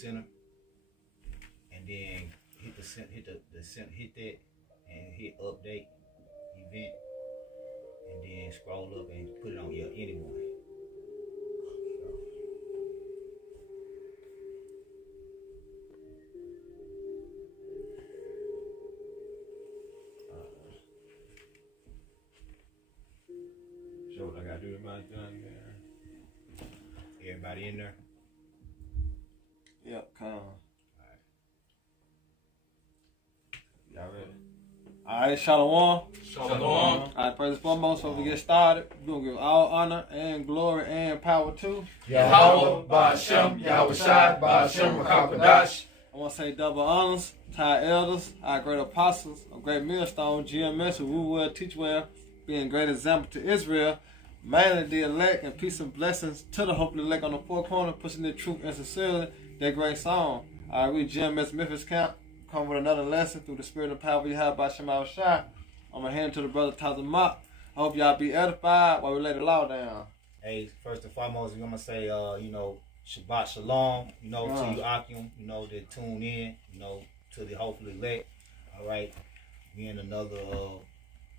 center, and then hit the center, hit that, and hit update event, and then scroll up and put it on your anyone. So what I gotta do to my done there. Everybody in there? Yep, come on. Y'all ready? Alright, Shalom. Shalom. Alright, praise the foremost. So we get started, we're going to give all honor and glory and power to Yahweh, Ba'ashem, Yahweh Shai, Ba'ashem, Rakapadash. I want to say double honors to our elders, our great apostles, a great millstone, GMS, who rule well, teach well, being a great example to Israel, mainly the elect, and peace and blessings to the hopefully elect on the four corner, pushing the truth and sincerely, their great song. Alright, we GMS Memphis Camp come with another lesson through the spirit and power we have by Shema Shai. I'm going to hand it to the brother Tazamak. I hope y'all be edified while we lay the law down. Hey, first and foremost, we're gonna say, Shabbat Shalom, to you Akim, that tune in, to the hopefully elect. All right, we in another,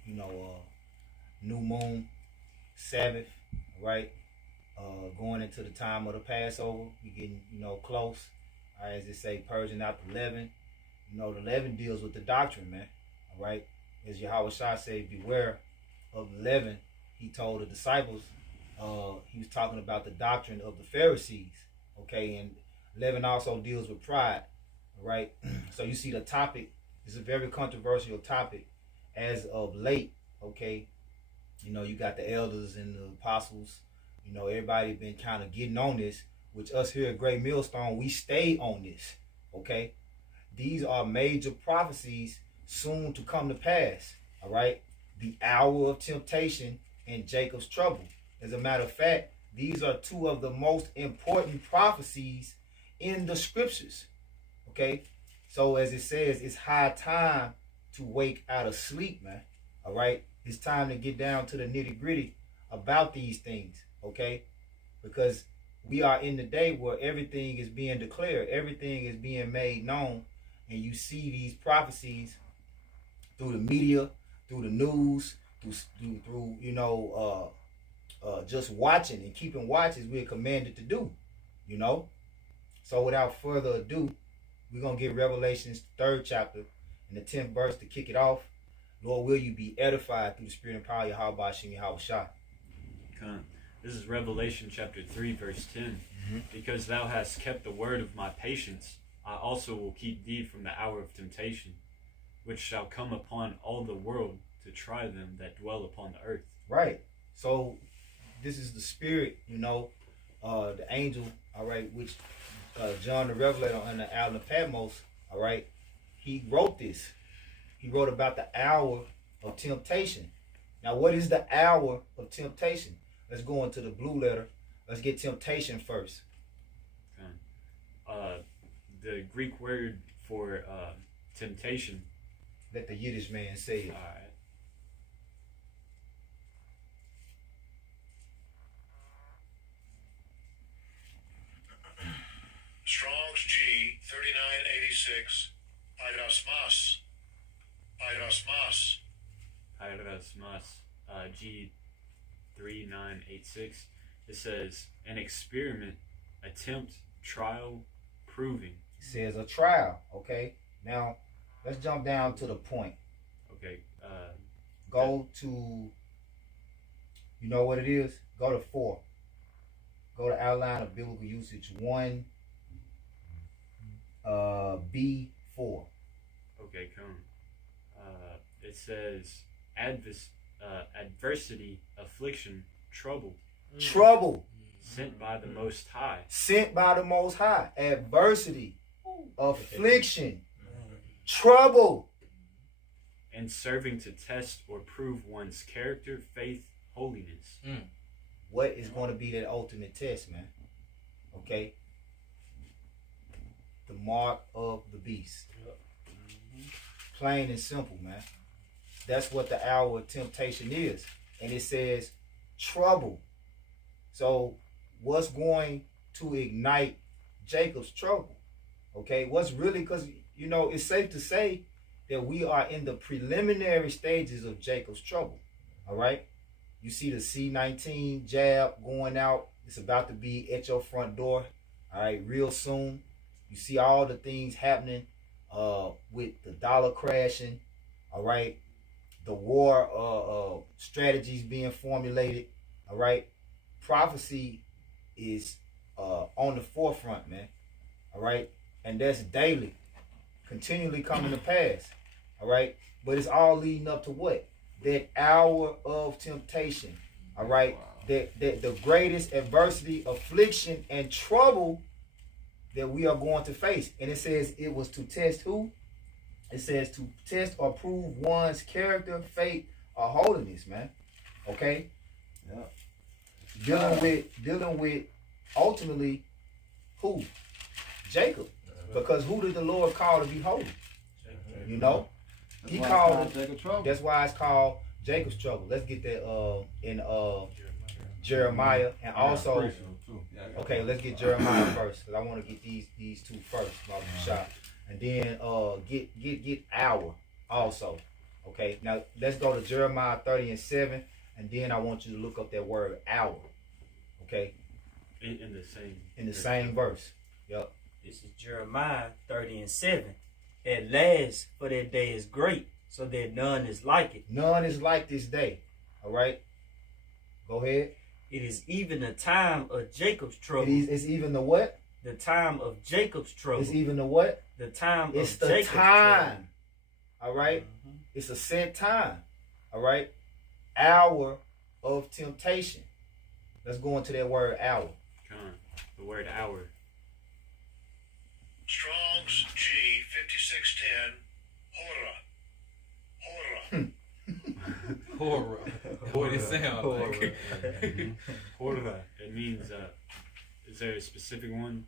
new moon Sabbath. All right, going into the time of the Passover, we getting, close. All right, as they say, purging out the leaven. The leaven deals with the doctrine, man. All right, as Yahweh Shai said, beware of the leaven. He told the disciples. He was talking about the doctrine of the Pharisees, okay, and leaven also deals with pride, all right? So you see the topic is a very controversial topic as of late, okay? You got the elders and the apostles, everybody been kind of getting on this, which us here at Great Millstone, we stay on this, okay? These are major prophecies soon to come to pass, all right? The hour of temptation and Jacob's trouble. As a matter of fact, these are two of the most important prophecies in the scriptures. Okay? So as it says, it's high time to wake out of sleep, man. All right? It's time to get down to the nitty-gritty about these things. Okay? Because we are in the day where everything is being declared. Everything is being made known. And you see these prophecies through the media, through the news, through just watching and keeping watch as we're commanded to do, So without further ado, we're going to get Revelation's 3rd chapter and the 10th verse to kick it off. Lord, will you be edified through the spirit and power of Yahweh Ba'ashem Yahweh Shai. This is Revelation chapter 3, verse 10. Because thou hast kept the word of my patience, I also will keep thee from the hour of temptation, which shall come upon all the world to try them that dwell upon the earth. Right. So this is the spirit, the angel, all right, which John the Revelator on the island of Patmos, all right, he wrote this. He wrote about the hour of temptation. Now, what is the hour of temptation? Let's go into the blue letter. Let's get temptation first. The Greek word for temptation. Let the Yiddish man say it. All right. Strong's G 3986 Irasmas, G 3986. It says an experiment, attempt, trial, proving. It says a trial. Okay. Now let's jump down to the point. Okay. Go to. You know what it is? Go to 4. Go to outline of biblical usage 1. B4. Okay, come. It says adversity, affliction, trouble. Trouble. Sent by the Most High. Sent by the Most High. Adversity, affliction, trouble. And serving to test or prove one's character, faith, holiness. What is going to be that ultimate test, man? Okay. The mark of the beast. Plain and simple, man. That's what the hour of temptation is. And it says trouble. So what's going to ignite Jacob's trouble? Okay, what's really, because it's safe to say that we are in the preliminary stages of Jacob's trouble. All right, you see the C-19 jab going out. It's about to be at your front door. All right, real soon. You see all the things happening with the dollar crashing. All right, the war strategies being formulated. All right, prophecy is on the forefront, man. All right, and that's daily, continually coming to pass. All right, but it's all leading up to what? That hour of temptation. All right, that the greatest adversity, affliction, and trouble that we are going to face. And it says it was to test who? It says to test or prove one's character, faith, or holiness, man. Okay? Yeah. Dealing with ultimately who? Jacob. Because who did the Lord call to be holy? You know? He called it Jacob's trouble. That's why it's called Jacob's trouble. Let's get that in Jeremiah, and also okay, let's get Jeremiah first, because I want to get these two first, Baba Shah. And then get hour also. Okay, now let's go to Jeremiah 30:7, and then I want you to look up that word hour. Okay, in the same verse. Yep. This is Jeremiah 30:7. At last, for that day is great, so that none is like it. None is like this day. All right. Go ahead. It is even the time of Jacob's trouble. It's even the what? The time of Jacob's trouble. It's even the what? The time it's of the Jacob's time. trouble. All right. It's a set time. All right. Hour of temptation. Let's go into that word hour. Come on. The word hour. Strong's G 5610. Hora. Horror. What it sound like? Horror. It means, is there a specific one?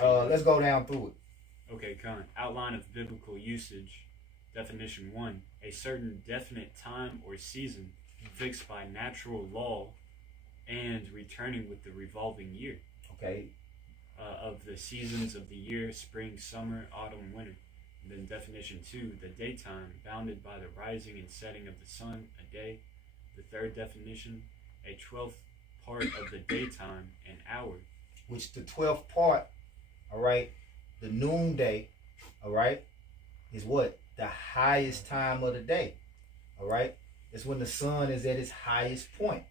Let's go down through it. Okay, come on. Outline of biblical usage. Definition 1. A certain definite time or season fixed by natural law and returning with the revolving year. Okay. Of the seasons of the year, spring, summer, autumn, winter. And then definition 2, the daytime, bounded by the rising and setting of the sun, a day. The third definition, a 12th part of the daytime, an hour. Which the 12th part, all right, the noonday, all right, is what? The highest time of the day, all right? It's when the sun is at its highest point.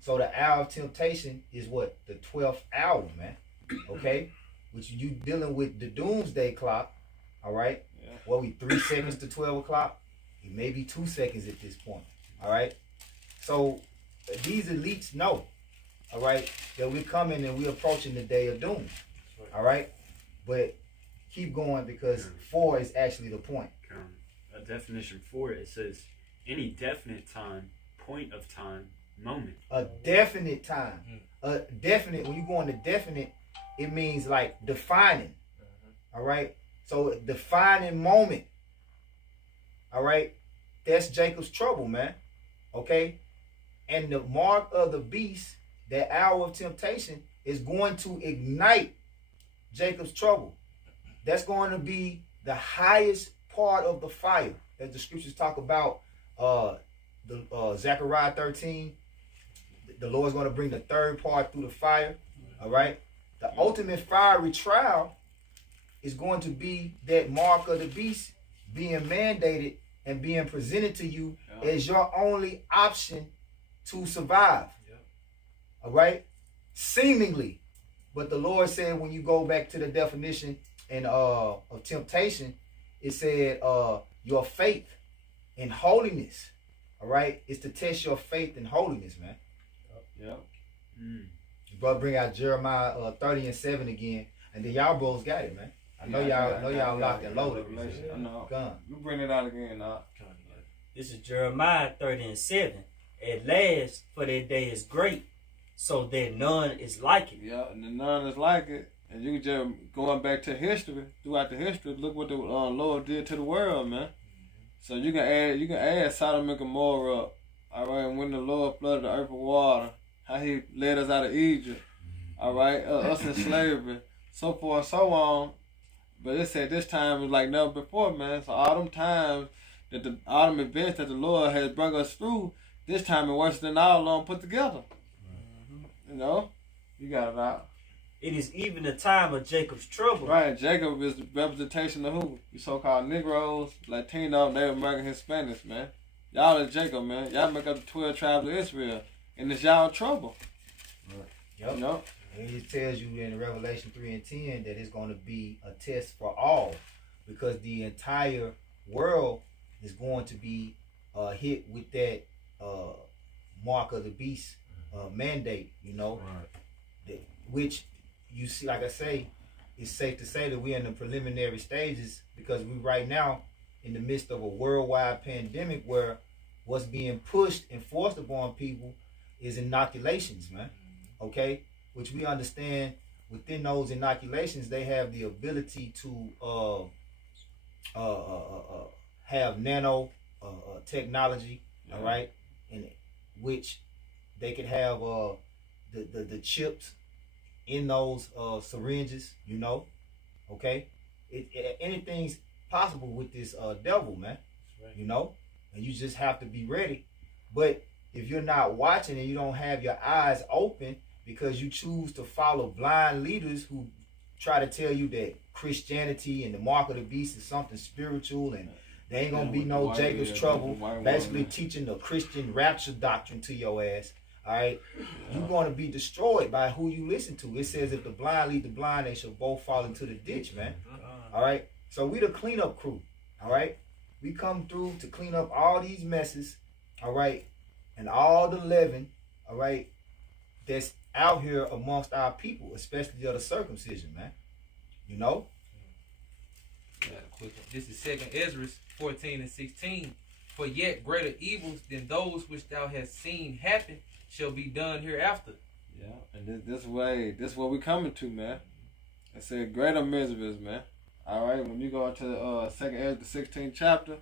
So the hour of temptation is what? The 12th hour, man. Okay, which you dealing with the doomsday clock, all right? Yeah. What, we 3 seconds to 12 o'clock? It may be 2 seconds at this point, all right? So these elites know, all right, that we're coming and we're approaching the day of doom, all right? But keep going, because 4 is actually the point. Definition 4, it says any definite time, point of time, moment. A definite time. A definite, when you go into definite, it means like defining. All right. So defining moment. All right. That's Jacob's trouble, man. Okay. And the mark of the beast, that hour of temptation, is going to ignite Jacob's trouble. That's going to be the highest part of the fire, as the scriptures talk about. Zechariah 13. The Lord's going to bring the third part through the fire. All right. The ultimate fiery trial is going to be that mark of the beast being mandated and being presented to you as your only option to survive. All right. Seemingly. But the Lord said, when you go back to the definition of temptation, it said your faith in holiness. All right. Is to test your faith in holiness, man. Yep. Brother, bring out Jeremiah 30:7 again, and then y'all bros got it, man. I know y'all locked and loaded. I know. Gun. You bring it out again, now. This is Jeremiah 30:7. At last, for that day is great, so that none is like it. Yeah, and none is like it. And you just going back to history, throughout the history, look what the Lord did to the world, man. So you can add Sodom and Gomorrah, all right, and when the Lord flooded the earth with water, how he led us out of Egypt, all right, us in slavery, so forth and so on. But it said this time was like never before, man. So all them times that the all them events that the Lord has brought us through, this time is worse than all of them put together. You know, you got it out. It is even the time of Jacob's trouble. Right, Jacob is the representation of who? The so-called Negroes, Latino, Native American, Hispanics, man. Y'all is Jacob, man. Y'all make up the 12 tribes of Israel, and it's y'all trouble. Yep. You know? And it tells you in Revelation 3 and 10 that it's going to be a test for all, because the entire world is going to be hit with that mark of the beast mandate, you know, which you see, like I say, it's safe to say that we're in the preliminary stages, because we right now in the midst of a worldwide pandemic where what's being pushed and forced upon people is inoculations, man. Okay? Which we understand within those inoculations, they have the ability to have nano technology, all right, in it, which they could have the chips in those syringes, you know, okay. Anything's possible with this devil, man. You know, and you just have to be ready. But if you're not watching and you don't have your eyes open, because you choose to follow blind leaders who try to tell you that Christianity and the mark of the beast is something spiritual and there ain't gonna be no Jacob's trouble, basically teaching the Christian rapture doctrine to your ass, all right, you're going to be destroyed by who you listen to. It says if the blind lead the blind, they shall both fall into the ditch, man. All right, so we the cleanup crew, all right. We come through to clean up all these messes, all right, and all the leaven, all right, that's out here amongst our people, especially of the circumcision, man. You know? This is 2 Ezra 14 and 16. For yet greater evils than those which thou hast seen happen shall be done hereafter. Yeah, and this what we coming to, man. It said greater miseries, man. All right, when you go into 2 Ezra, the 16th chapter,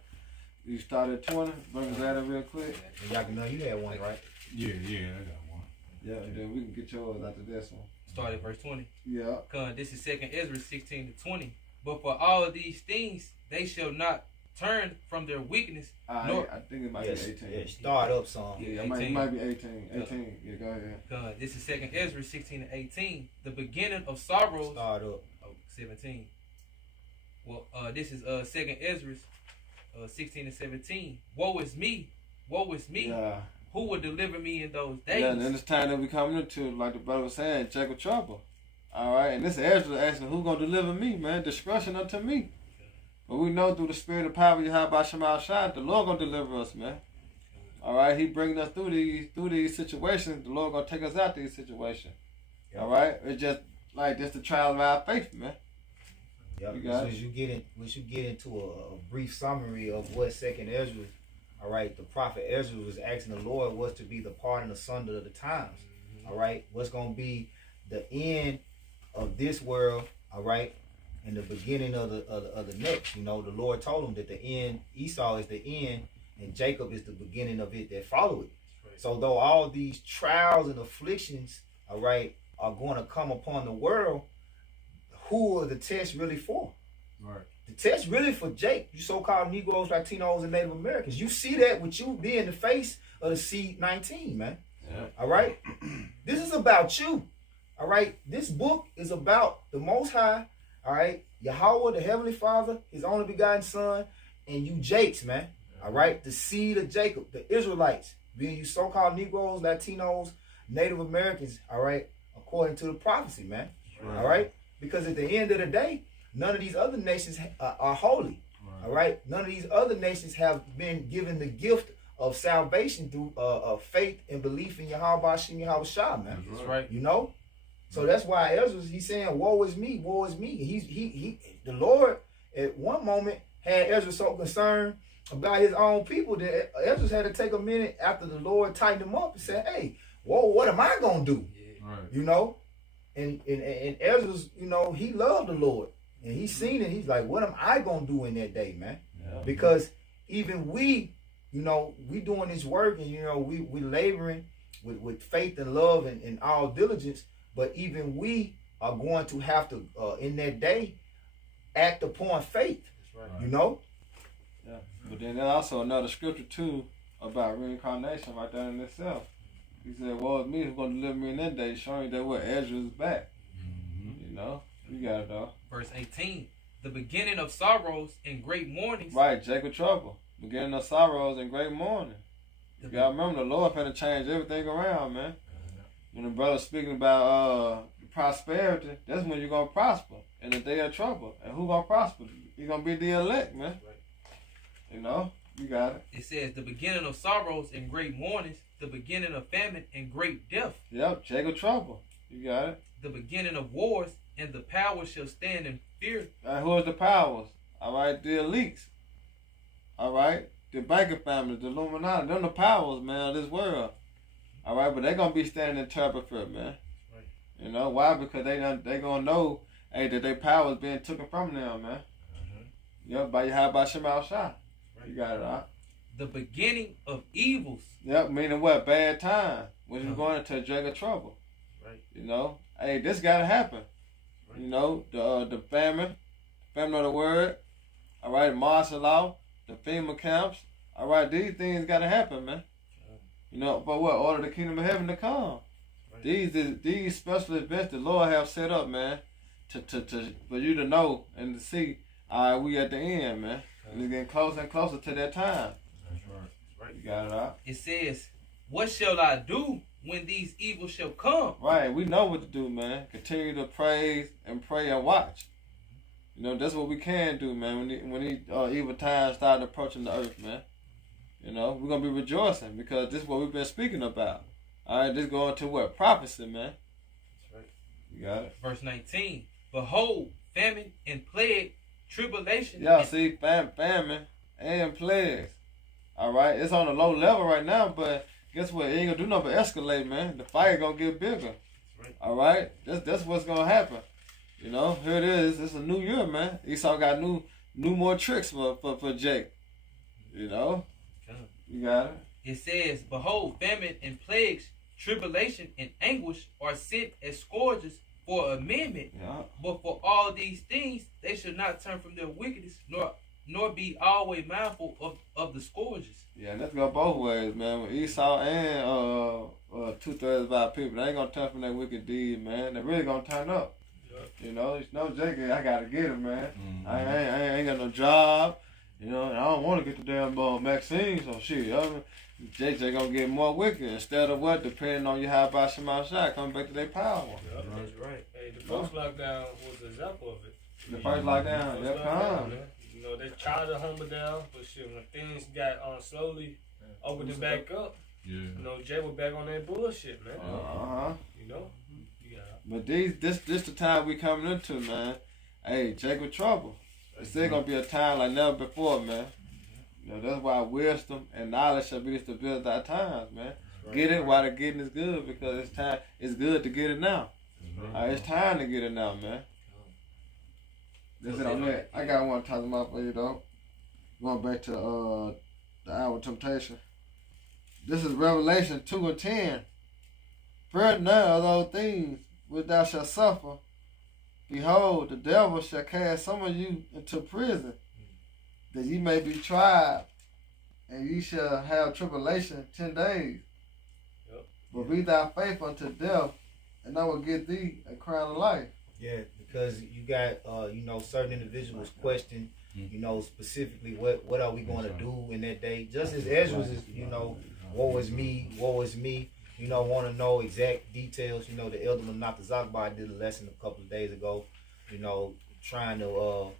you start at 20. Bring us that real quick. And y'all can know you had one, right? Yeah, I got one. Yeah, and then we can get yours after this one. Start at verse 20. Yeah. This is 2 Ezra 16 to 20. But for all these things, they shall not turn from their weakness. Nor, I think it might be 18. Yeah, start up some. Yeah, it might be 18. 18. Yeah, go ahead. This is 2 Ezra 16 and 18. The beginning of sorrows. Start up. 17. Well, this is 2 Ezra 16 and 17. Woe is me. Woe is me. Yeah. Who will deliver me in those days? Yeah, and then it's time that we coming into, like the brother was saying, Jacob trouble. All right, and this Ezra asking, who's going to deliver me, man? Discretion unto me. But we know through the spirit of power, Yahweh Shema Shai, the Lord going to deliver us, man. All right, he bringing us through these situations. The Lord going to take us out these situations. Yep. All right, it's just like this the trial of our faith, man. Yeah, once you get into a brief summary of what 2nd Ezra, all right, the prophet Ezra was asking the Lord was to be the pardon asunder of the times. All right, what's going to be the end of this world, all right, and the beginning of the next. You know, the Lord told him that the end, Esau is the end, and Jacob is the beginning of it that follow it. Right. So though all these trials and afflictions, all right, are going to come upon the world, who are the tests really for? Right. The test really for Jake, you so-called Negroes, Latinos, and Native Americans. You see that with you being the face of the C-19, man. Yeah. All right? This is about you. All right? This book is about the Most High, all right? Yahweh, the Heavenly Father, His only begotten Son, and you Jakes, man. All right? The seed of Jacob, the Israelites, being you so-called Negroes, Latinos, Native Americans, all right? According to the prophecy, man. Right. All right? Because at the end of the day, none of these other nations are holy. Right. All right? None of these other nations have been given the gift of salvation through faith and belief in Yahweh Shem Yahweh Shah, man. That's right. You know? So that's why Ezra, he's saying, woe is me, woe is me. He the Lord at one moment had Ezra so concerned about his own people that Ezra had to take a minute after the Lord tightened him up and said, hey, whoa, what am I gonna do? Yeah. Right. You know? And Ezra's, you know, he loved the Lord. And he's seen it. He's like, what am I going to do in that day, man? Yeah. Because even we, you know, we doing this work and, you know, we laboring with faith and love and all diligence. But even we are going to have to, in that day, act upon faith. That's right. You know? Yeah. But then there's also another scripture too about reincarnation right there in itself. He said, "Woe is me who's gonna deliver me in that day," showing that what Ezra is back. You know? You got it though. Verse 18. The beginning of sorrows and great mournings. Right, Jacob trouble. Beginning of sorrows and great mourning. You gotta remember the Lord finna change everything around, man. When the brother's speaking about prosperity, that's when you're gonna prosper in the day of trouble. And who gonna prosper? You're gonna be the elect, man. You know, you got it. It says the beginning of sorrows and great mournings, the beginning of famine and great death, Yep, Jacob trouble. You got it. the beginning of wars, and the powers shall stand in fear. Who is the powers? All right, the elites. All right, the banking families, the Illuminati. Them the powers, man, of this world. All right, but they gonna be standing in terrible fear, man. Right. You know why? Because they gonna know, hey, that their powers being taken from them, man. Yep, by how about Shema Shah? You got it, all right. The beginning of evils. Yep, meaning what? Bad time. When you're going into Jacob trouble. Right. You know, hey, this gotta happen. Right. You know, the famine of the word. All right, martial law, the FEMA camps. All right, these things gotta happen, man. You know, but what? Order the kingdom of heaven to come. Right. These special events the Lord have set up, man, to for you to know and to see. All right, we at the end, man. And it's getting closer and closer to that time. That's right. You got it out. It says, what shall I do when these evils shall come? Right, we know what to do, man. Continue to praise and pray and watch. You know, that's what we can do, man. When these evil times start approaching the earth, man. You know, we're gonna be rejoicing because this is what we've been speaking about. All right, this going to what? Prophecy, man. That's right. You got it. Verse 19. Behold, famine and plague, tribulation. Yeah, and see, famine and plagues. All right, it's on a low level right now, but guess what? It ain't gonna do nothing but escalate, man. The fire gonna get bigger. Right. All right, that's what's gonna happen. You know, here it is. It's a new year, man. Esau got new more tricks for Jake. You know, you got it. It says, behold, famine and plagues, tribulation and anguish are sent as scourges for amendment. Yeah. But for all these things, they should not turn from their wickedness, nor be always mindful of the scourges. Yeah, let's go both ways, man. With Esau and 2/3 of our people, they ain't gonna turn from their wicked deed, man. They really gonna turn up. You know, it's no Jake. I gotta get it, man. Mm-hmm. I ain't got no job. You know, and I don't want to get the damn Maxine. So shit, JJ gonna get more wicked instead of what? Depending on you how about Shema Shah, come back to their power. Yep, that's right. Hey, the first lockdown was an example of it. The first lockdown, First they're lockdown, calm. man. You know, they tried to humble down, but shit, when things got slowly opened it back up, you know, Jay was back on that bullshit, man. You know? Yeah. But this the time we coming into, man. Hey, Jacob trouble. It's still gonna be a time like never before, man. You know, that's why wisdom and knowledge shall be the stability of our times, man. Get it while the getting is good because it's time. It's good to get it now. It's time to get it now, man. That's it on that. I got one talking about for you though. Going back to the hour of temptation. This is Revelation 2:10. Fear none of those things which thou shalt suffer. Behold, the devil shall cast some of you into prison, that ye may be tried, and ye shall have tribulation 10 days. Yep. But be thou faithful unto death, and I will give thee a crown of life. Yeah, because you got certain individuals question, specifically what are we going to do in that day? Just as Ezra is, woe is me, want to know exact details. The elder Manata Zakbar did a lesson a couple of days ago, trying to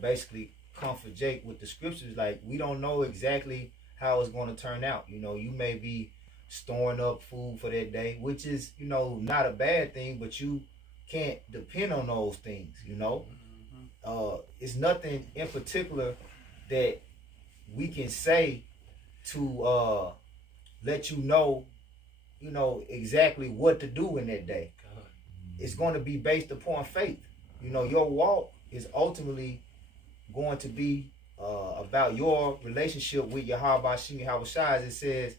basically comfort Jake with the scriptures. Like, we don't know exactly how it's going to turn out. You may be storing up food for that day, which is not a bad thing, but you can't depend on those things. It's nothing in particular that we can say to let you know exactly what to do in that day. It's going to be based upon faith. Your walk is ultimately going to be about your relationship with Yahweh Shem Yahweh Shai. As it says,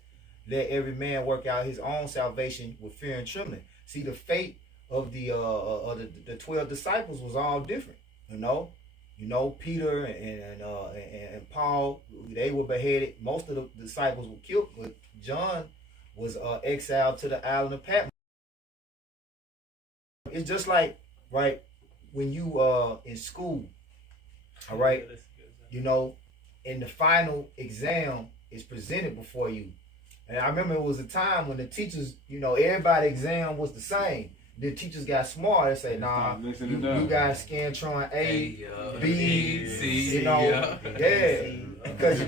let every man work out his own salvation with fear and trembling. See, the fate of the 12 disciples was all different. You know, Peter and Paul, they were beheaded. Most of the disciples were killed, but John was exiled to the island of Patmos. It's just like, right, when you in school, all right, you know, and the final exam is presented before you. And I remember it was a time when the teachers, you know, everybody exam was the same. The teachers got smart. They say, nah, you guys Scantron A, B, C, you know, yeah. Because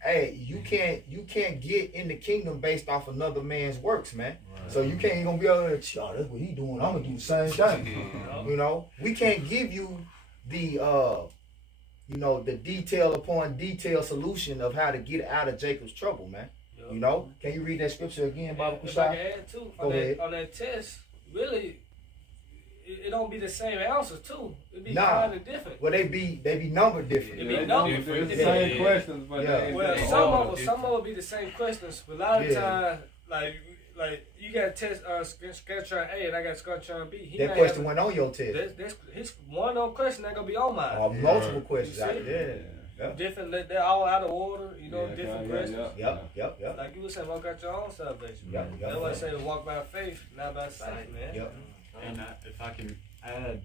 hey, you can't get in the kingdom based off another man's works, man. Right. So you can't gonna be able to, oh, that's what he doing. I'm gonna do the same thing. You know, we can't give you the you know, the detail upon detail solution of how to get out of Jacob's trouble, man. Yep. You know, can you read that scripture again, Baba Kushai? If I can add too, on that test, really, it don't be the same answers too. It be kind of different. Well, they be numbered different. It be numbered different. It's the same questions, but well, some of them be the same questions, but a lot of the time, like you got test Scantron A and I got Scantron B. That question went on your test. That's his one on question that gonna be on mine. Or multiple questions out there. Yeah. Different, they're all out of order, you know, different questions. Yep. Like you were saying, walk out your own salvation. Yep. That's why I say walk by faith, not by sight, man. Yep. And if I can add,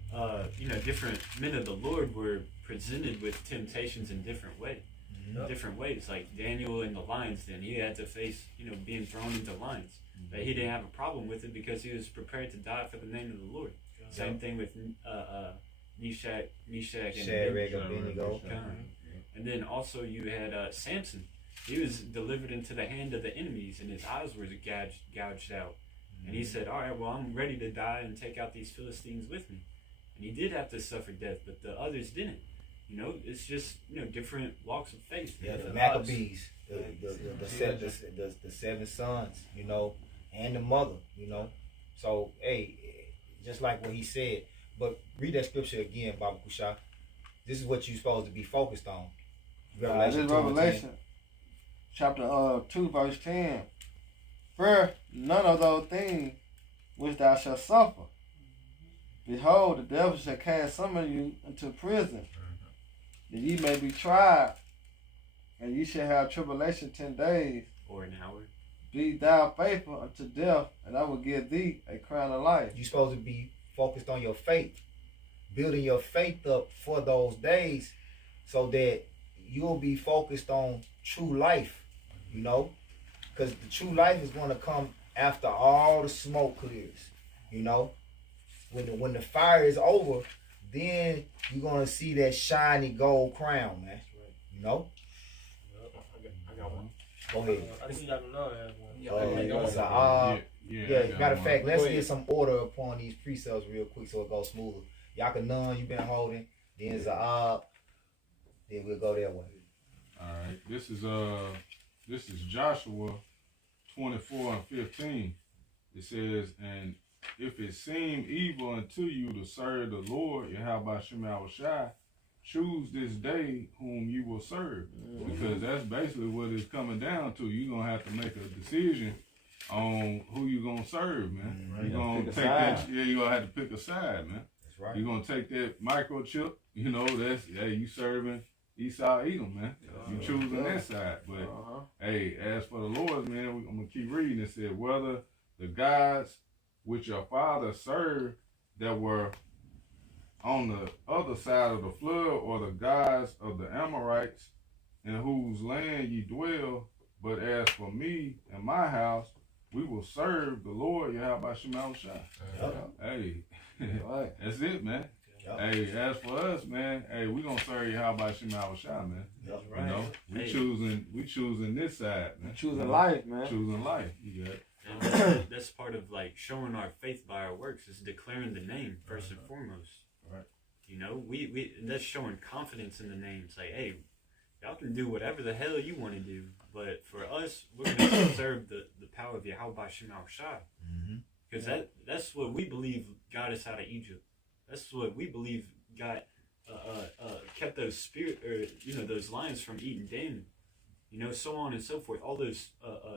you know, different men of the Lord were presented with temptations in different ways. Different ways. Like Daniel in the lion's den, he had to face, you know, being thrown into lions. But he didn't have a problem with it because he was prepared to die for the name of the Lord. Same thing with Meshach and Abednego. And then also you had Samson. He was delivered into the hand of the enemies, and his eyes were gouged out. And he said, all right, well, I'm ready to die and take out these Philistines with me. And he did have to suffer death, but the others didn't. You know, it's just, you know, different walks of faith. Yeah, the Maccabees, the 7 sons, you know, and the mother, you know. So, hey, just like what he said. But read that scripture again, Baba Kushai. This is what you're supposed to be focused on. Revelation chapter 2, verse 10. For none of those things which thou shalt suffer. Behold, the devil shall cast some of you into prison, that ye may be tried, and ye shall have tribulation 10 days. Or an hour. Be thou faithful unto death, and I will give thee a crown of life. You're supposed to be focused on your faith, building your faith up for those days, so that you'll be focused on true life, you know, because the true life is going to come after all the smoke clears, you know. When the fire is over, then you're going to see that shiny gold crown, man, you know. I got one. Go ahead. I think y'all know that one. Matter of fact, let's get some order upon these precepts real quick so it goes smoother. Yakanan, you've been holding, then Za'ab, then we'll go that way. All right, this is Joshua 24 and 15. It says, and if it seem evil unto you to serve the Lord, Yahweh Shem Yahushai, choose this day whom you will serve. Because that's basically what it's coming down to. You're going to have to make a decision on who you're going to serve, man. Right. You're going to take that, you're going to have to pick a side, man. That's right. You're going to take that microchip, you know, that's, hey, you serving Esau Edom, man. You choosing that side. But, hey, as for the Lord, man, I'm going to keep reading. It said, whether the gods which your father served that were on the other side of the flood, or the gods of the Amorites in whose land ye dwell, but as for me and my house, we will serve the Lord Yahweh Shem Yahushai. Hey, that's it, man. Hey, as for us, man, hey, we gonna serve Yahweh Shem Yahushai, man. That's right. You know, we choosing this side, man. Choosing life, man. Choosing life. Yeah. And that's part of like showing our faith by our works, is declaring the name first and foremost. Right. You know, we that's showing confidence in the name. It's like, hey, y'all can do whatever the hell you want to do, but for us, we're going to serve the power of Yahweh Shem Yahushai. Because that's what we believe got us out of Egypt. That's what we believe got kept those those lions from eating Daniel. You know, so on and so forth. All those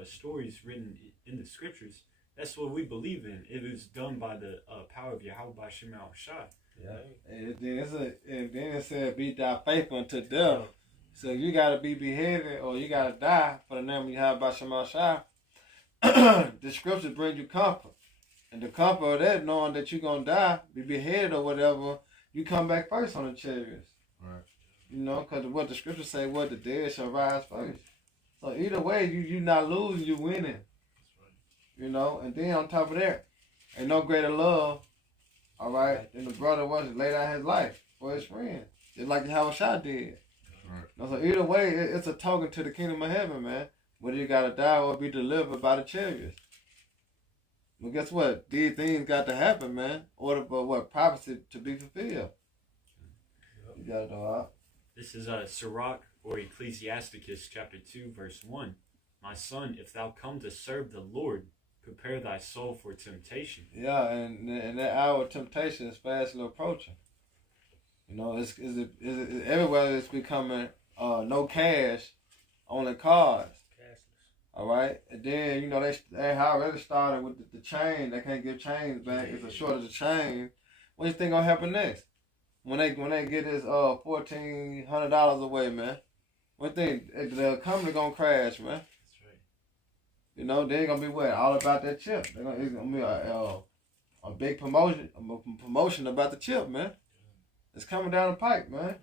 stories written in the scriptures. That's what we believe in. It was done by the power of Yahweh Shem Yahushai. And then it said, be thou faithful unto death. So you got to be beheaded or you got to die for the name of Yahweh Shema Shai. The scriptures bring you comfort. And the comfort of that, knowing that you're going to die, be beheaded or whatever, you come back first on the chariots. Right. You know, because what the scriptures say, what the dead shall rise first. So either way, you not losing, you winning. You know, and then on top of that, ain't no greater love, all right, than the brother was to lay down his life for his friend. Just like Yahweh Shai did. Right. So either way, it's a token to the kingdom of heaven, man. Whether you got to die or be delivered by the chariots. But guess what? These things got to happen, man, in order for what? Prophecy to be fulfilled. You got it, all. This is Sirach or Ecclesiasticus chapter 2, verse 1. My son, if thou come to serve the Lord, prepare thy soul for temptation. Yeah, and that hour of temptation is fastly approaching. You know, it's everywhere it's becoming no cash, only cards. All right, and then you know they already started with the chain. They can't give chains back. It's a shortage of chain. What do you think gonna happen next? When they get this $1,400 away, man. What do you think the company gonna crash, man? That's right. You know they gonna be what all about that chip. It's gonna be a big promotion about the chip, man. It's coming down the pipe, man.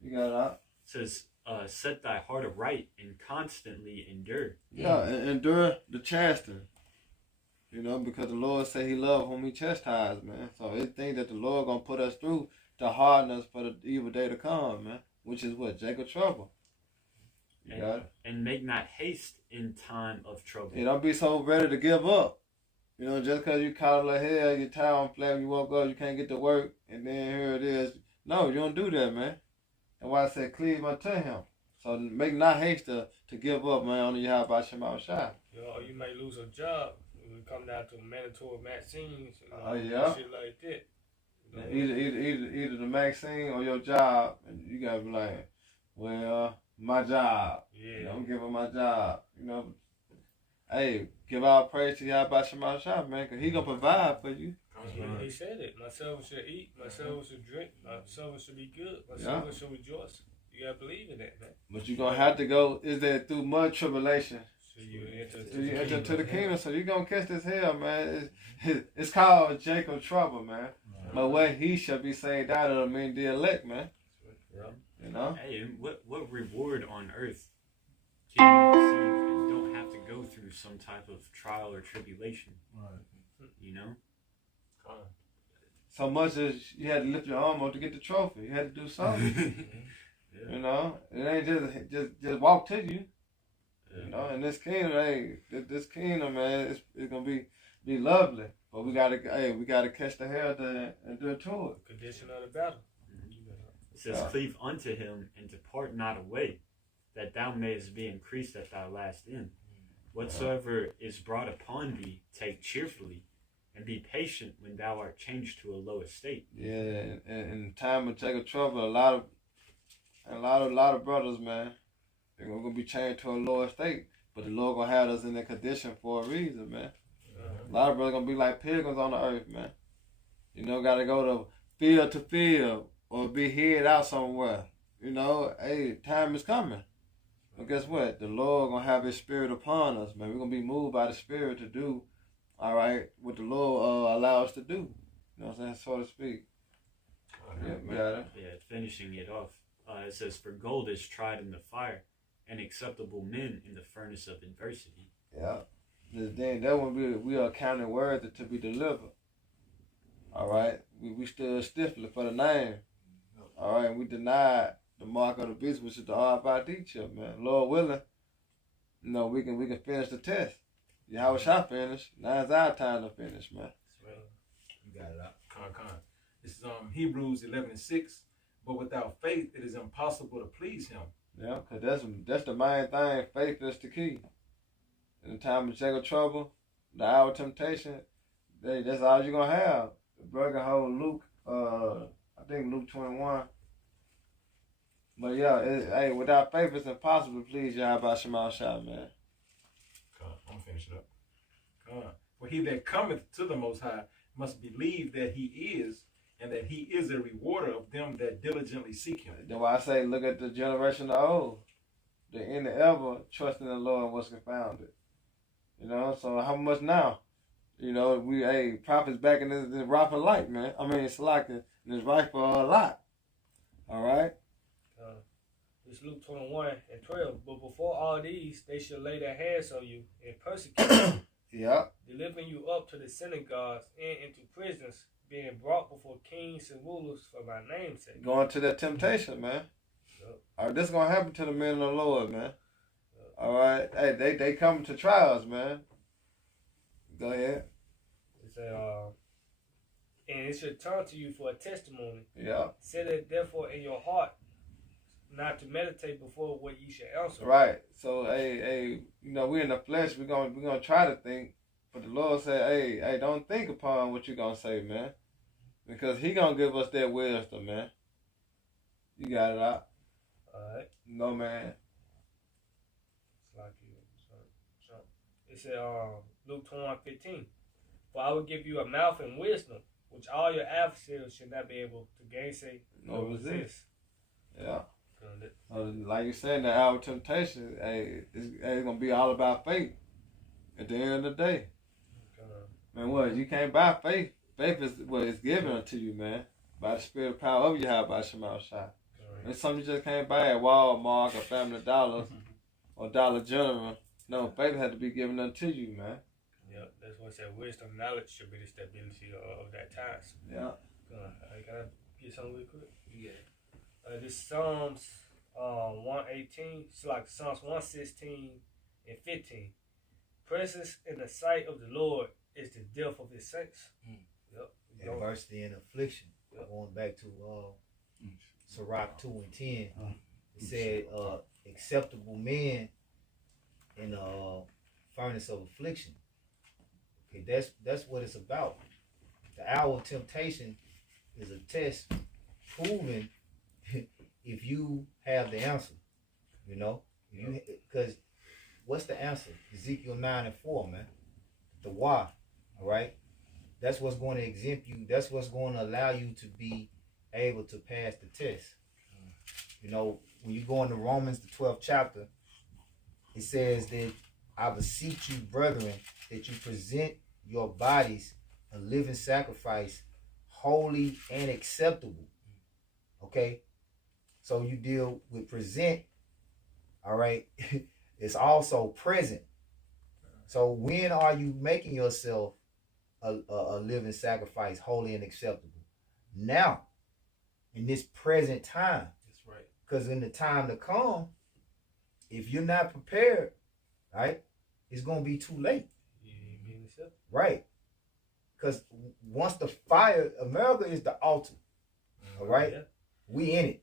You got it out. It says, set thy heart aright and constantly endure. Yeah, and endure the chastening. You know, because the Lord said he loved whom he chastised, man. So it's things that the Lord gonna put us through to harden us for the evil day to come, man. Which is what? JACOBS trouble. You got it? And make not haste in time of trouble. Yeah, don't be so ready to give up. You know, just because you caught like hell, you're tired and flat, you woke up, you can't get to work, and then here it is. No, you don't do that, man. And why I said cleave unto him. So make not haste to give up, man, on Yahweh Shema Shai. You know, you may lose a job. We come down to mandatory vaccines. Oh, yeah. Shit like that. You know? Either the vaccine or your job, and you gotta be like, well, my job. Yeah. You know, I'm giving my job. You know, hey, give our praise to Yahweh Shema Shai, man, because he gonna provide for you. He said it. My servant should eat. My servant should drink. My servant should be good. My servant should rejoice. You gotta believe in that, man. But you're gonna have to go. Is that through much tribulation? So you enter to the kingdom. So you're gonna catch this hell, man. It's called JACOBS trouble, man. But where he shall be saved out of them, the elect, man. You know. Hey, and what reward on earth can you receive and don't have to go through some type of trial or tribulation? Right. You know. So much as you had to lift your arm up to get the trophy, you had to do something. Yeah. You know, it ain't just walk to you. Yeah. You know, and this kingdom, hey, this kingdom, man, it's gonna be lovely, but we gotta catch the hell and do it to it. Condition of the battle. It says, cleave unto him and depart not away, that thou mayest be increased at thy last end. Whatsoever is brought upon thee, take cheerfully. And be patient when thou art changed to a low estate. Yeah, and in time of JACOBS trouble, a lot of brothers, man, they're gonna be changed to a lower estate. But the Lord gonna have us in that condition for a reason, man. A lot of brothers gonna be like pilgrims on the earth, man. You know, gotta go to field or be hid out somewhere. You know, hey, time is coming. But guess what? The Lord gonna have his spirit upon us, man. We're gonna be moved by the spirit to do, all right, what the Lord allow us to do. You know what I'm saying? So to speak. Yeah, finishing it off. It says, for gold is tried in the fire, and acceptable men in the furnace of adversity. Yeah. Then that one we are counted worthy to be delivered. All right. We stood stiffly for the name. All right. We denied the mark of the beast, which is the RFID chip, man. Lord willing, you know, we can finish the test. Yahweh shall finish. Now it's our time to finish, man. That's right. You got it out. Con. This is Hebrews 11:6. But without faith, it is impossible to please him. Yeah, because that's the main thing. Faith is the key. In the time of JACOBS trouble, the hour of temptation, that's all you're going to have. The brother hold Luke, I think Luke 21. But yeah, without faith, it's impossible to please Yahweh Shema Shai, man. I'm going to finish it up. For he that cometh to the Most High must believe that he is, and that he is a rewarder of them that diligently seek him. That's why I say, look at the generation of old. The end of ever trusting in the Lord was confounded. You know, so how much now? You know, prophets back in this rapping light, man. I mean, it's like it's right for a lot. All right? It's Luke 21:12. But before all these, they shall lay their hands on you and persecute you. Yeah. Delivering you up to the synagogues and into prisons, being brought before kings and rulers for my name's sake. Going to that temptation, man. Yep. All right, this is going to happen to the men of the Lord, man. Yep. All right? Hey, they come to trials, man. Go ahead. It's and it should turn to you for a testimony. Yeah. Set it therefore in your heart, not to meditate before what ye shall answer. Right. So, hey, you know, we in the flesh, we're gonna try to think, but the Lord said, hey, don't think upon what you're gonna say, man, because He gonna give us that wisdom, man. You got it out. All right. No, man. It's like you. It said, Luke 21:15. For I will give you a mouth and wisdom, which all your adversaries should not be able to gainsay nor resist. Yeah. So like you said, the hour of temptation, it's gonna be all about faith. At the end of the day, man, what you can't buy faith. Faith is what is given unto you, man, by the Spirit of power of Yahweh by Shema Shai. It's something you just can't buy at Walmart or Family Dollar or Dollar General. No, faith had to be given unto you, man. Yeah, that's what I said. Wisdom, knowledge should be the stability of that time. Yeah. Can I get something real quick? Yeah. This Psalms 118. It's like Psalms 116 and 15. Presence in the sight of the Lord is the death of His saints. Yep. Adversity and affliction. Yep. Going back to Sirach 2 and 10. It said, acceptable men in a furnace of affliction. Okay, that's what it's about. The hour of temptation is a test proving if you have the answer. You know, because what's the answer? Ezekiel 9:4, man. The why. All right. That's what's going to exempt you. That's what's going to allow you to be able to pass the test. You know, when you go into Romans, the 12th chapter, it says that I beseech you, brethren, that you present your bodies a living sacrifice, holy and acceptable. Okay? So you deal with present, all right? It's also present. So when are you making yourself a living sacrifice, holy and acceptable? Now, in this present time. That's right. Because in the time to come, if you're not prepared, right, it's going to be too late. Right. Because once the fire, America is the altar. All right? Yeah. We in it.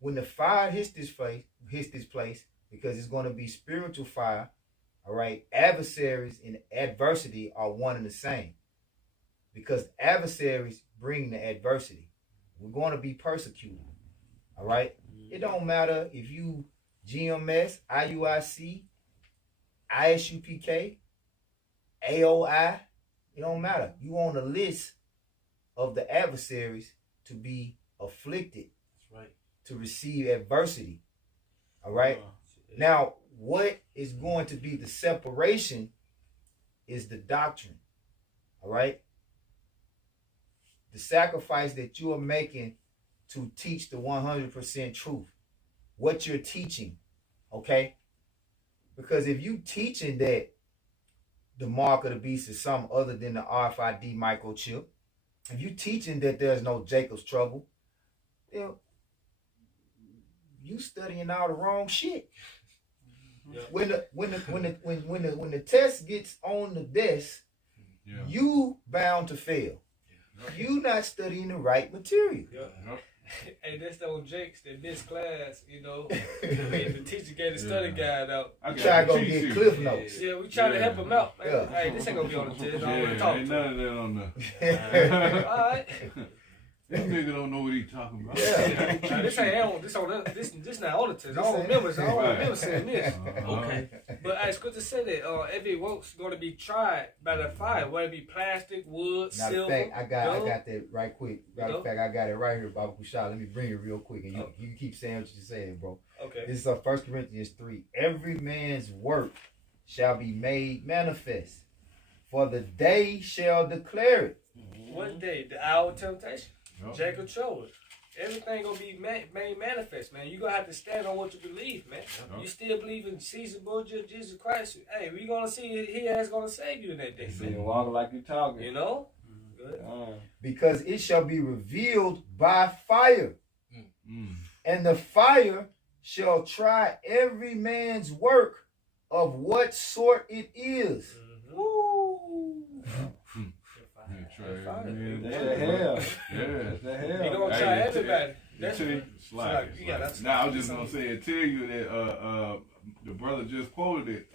When the fire hits this place, because it's going to be spiritual fire, all right, adversaries and adversity are one and the same. Because adversaries bring the adversity. We're going to be persecuted. All right? It don't matter if you GMS, IUIC, ISUPK, AOI. It don't matter. You on the list of the adversaries to be afflicted. That's right. To receive adversity. All right? Now, what is going to be the separation is the doctrine. All right? The sacrifice that you are making to teach the 100% truth. What you're teaching. Okay? Because if you teaching that the mark of the beast is something other than the RFID microchip, if you teaching that there's no Jacob's trouble, you know, you studying all the wrong shit. Yeah. When the test gets on the desk, you bound to fail. You not studying the right material. Hey, that's those jakes that this class, you know. The teacher gave the study guide out. I try to go get cliff notes. Yeah, we try to help him out. Man. Hey, this ain't gonna be on the test. I don't want to talk ain't to none of that on there. All right. This nigga don't know what he talking about. Yeah. Now, this ain't on this not on the test. I don't remember saying this. Okay. But it's good to say that every work's going to be tried by the fire, whether it be plastic, wood, Matter of silver. fact, I got gold. that right quick. Matter of fact, I got it right here, Baba Kushal. Let me bring it real quick, and you keep saying what you're saying, bro. Okay. This is 1 Corinthians 3. Every man's work shall be made manifest, for the day shall declare it. What day? The hour of temptation. Yep. Jacob chose it. Everything gonna be made manifest, man. You gonna have to stand on what you believe, man. Yep. You still believe in Caesar Borgia, Jesus Christ. Hey, we gonna see he is gonna save you in that day, See you man. walking like you talking. You know? Good. Because it shall be revealed by fire, Mm. and the fire shall try every man's work of what sort it is. Woo! Yeah, try Fire. it, That's man. the hell. Yeah. That's the He hell. gonna Hey, try it's- everybody. That's That's Slack. that's Now I was just gonna say it. Tell you that the brother just quoted it.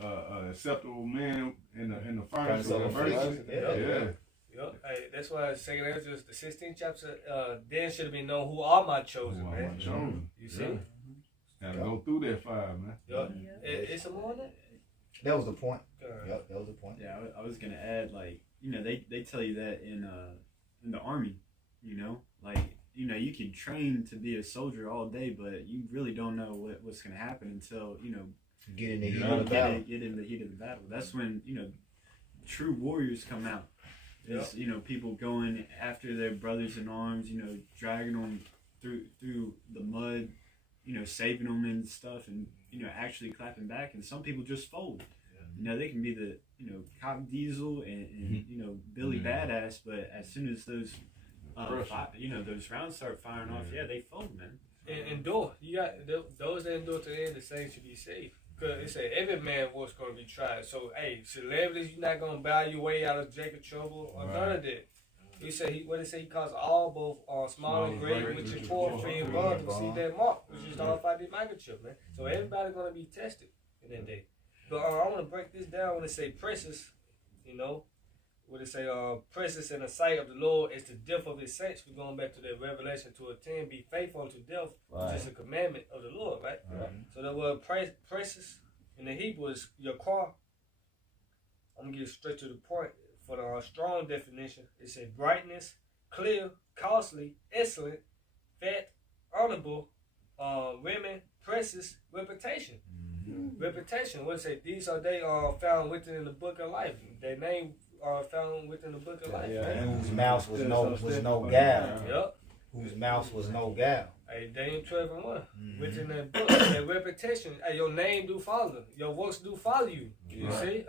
Acceptable man in the furnace of adversity. Yeah. Yep. Hey, that's why Second Ezra, the 16th chapter, then should have been known who are my chosen, Who are man. my chosen? You see? Yeah. Gotta go through that fire, man. Yep. It's a more than That was the point. that? Yep, that was the point. Yeah, I was gonna add, like, you know, they tell you that in the army, you know, like, you know, you can train to be a soldier all day, but you really don't know what's gonna happen until, you know, Get in the you heat know, of the battle. get in the heat of the battle. That's when, you know, true warriors come out. It's, you know, people going after their brothers in arms, you know, dragging them through the mud, you know, saving them and stuff, and, you know, actually clapping back. And some people just fold. You know, they can be the, you know, Cop Diesel and you know, Billy Badass, but as soon as those, you know, those rounds start firing off, they fold, man. And endure. You got those that endure to the end, the same should be saved. Because it said every man was going to be tried. So, hey, celebrities, you're not going to buy your way out of Jacob trouble or none of that. He said, he calls all both small and great, which is poor, free, and bond, to see that mark, which is all about the microchip, man. So, everybody's going to be tested in that day. But I want to break this down when it say precious, you know. When it say precious in the sight of the Lord is the death of his saints. We're going back to that Revelation 2:10. Be faithful unto death, which is a commandment of the Lord, right? So the word precious in the Hebrew is yakar. I'm gonna get straight to the point. For the strong definition, it says brightness, clear, costly, excellent, fat, honorable, women, precious, reputation. Reputation. What it say? These are they found within the book of life. Their name are found within the book of life. And whose mouth was no gal. Yep. Whose mouth was no gal. Hey, Daniel 12:1. Within that book, that reputation. Hey, your name do follow. Your works do follow you. You see?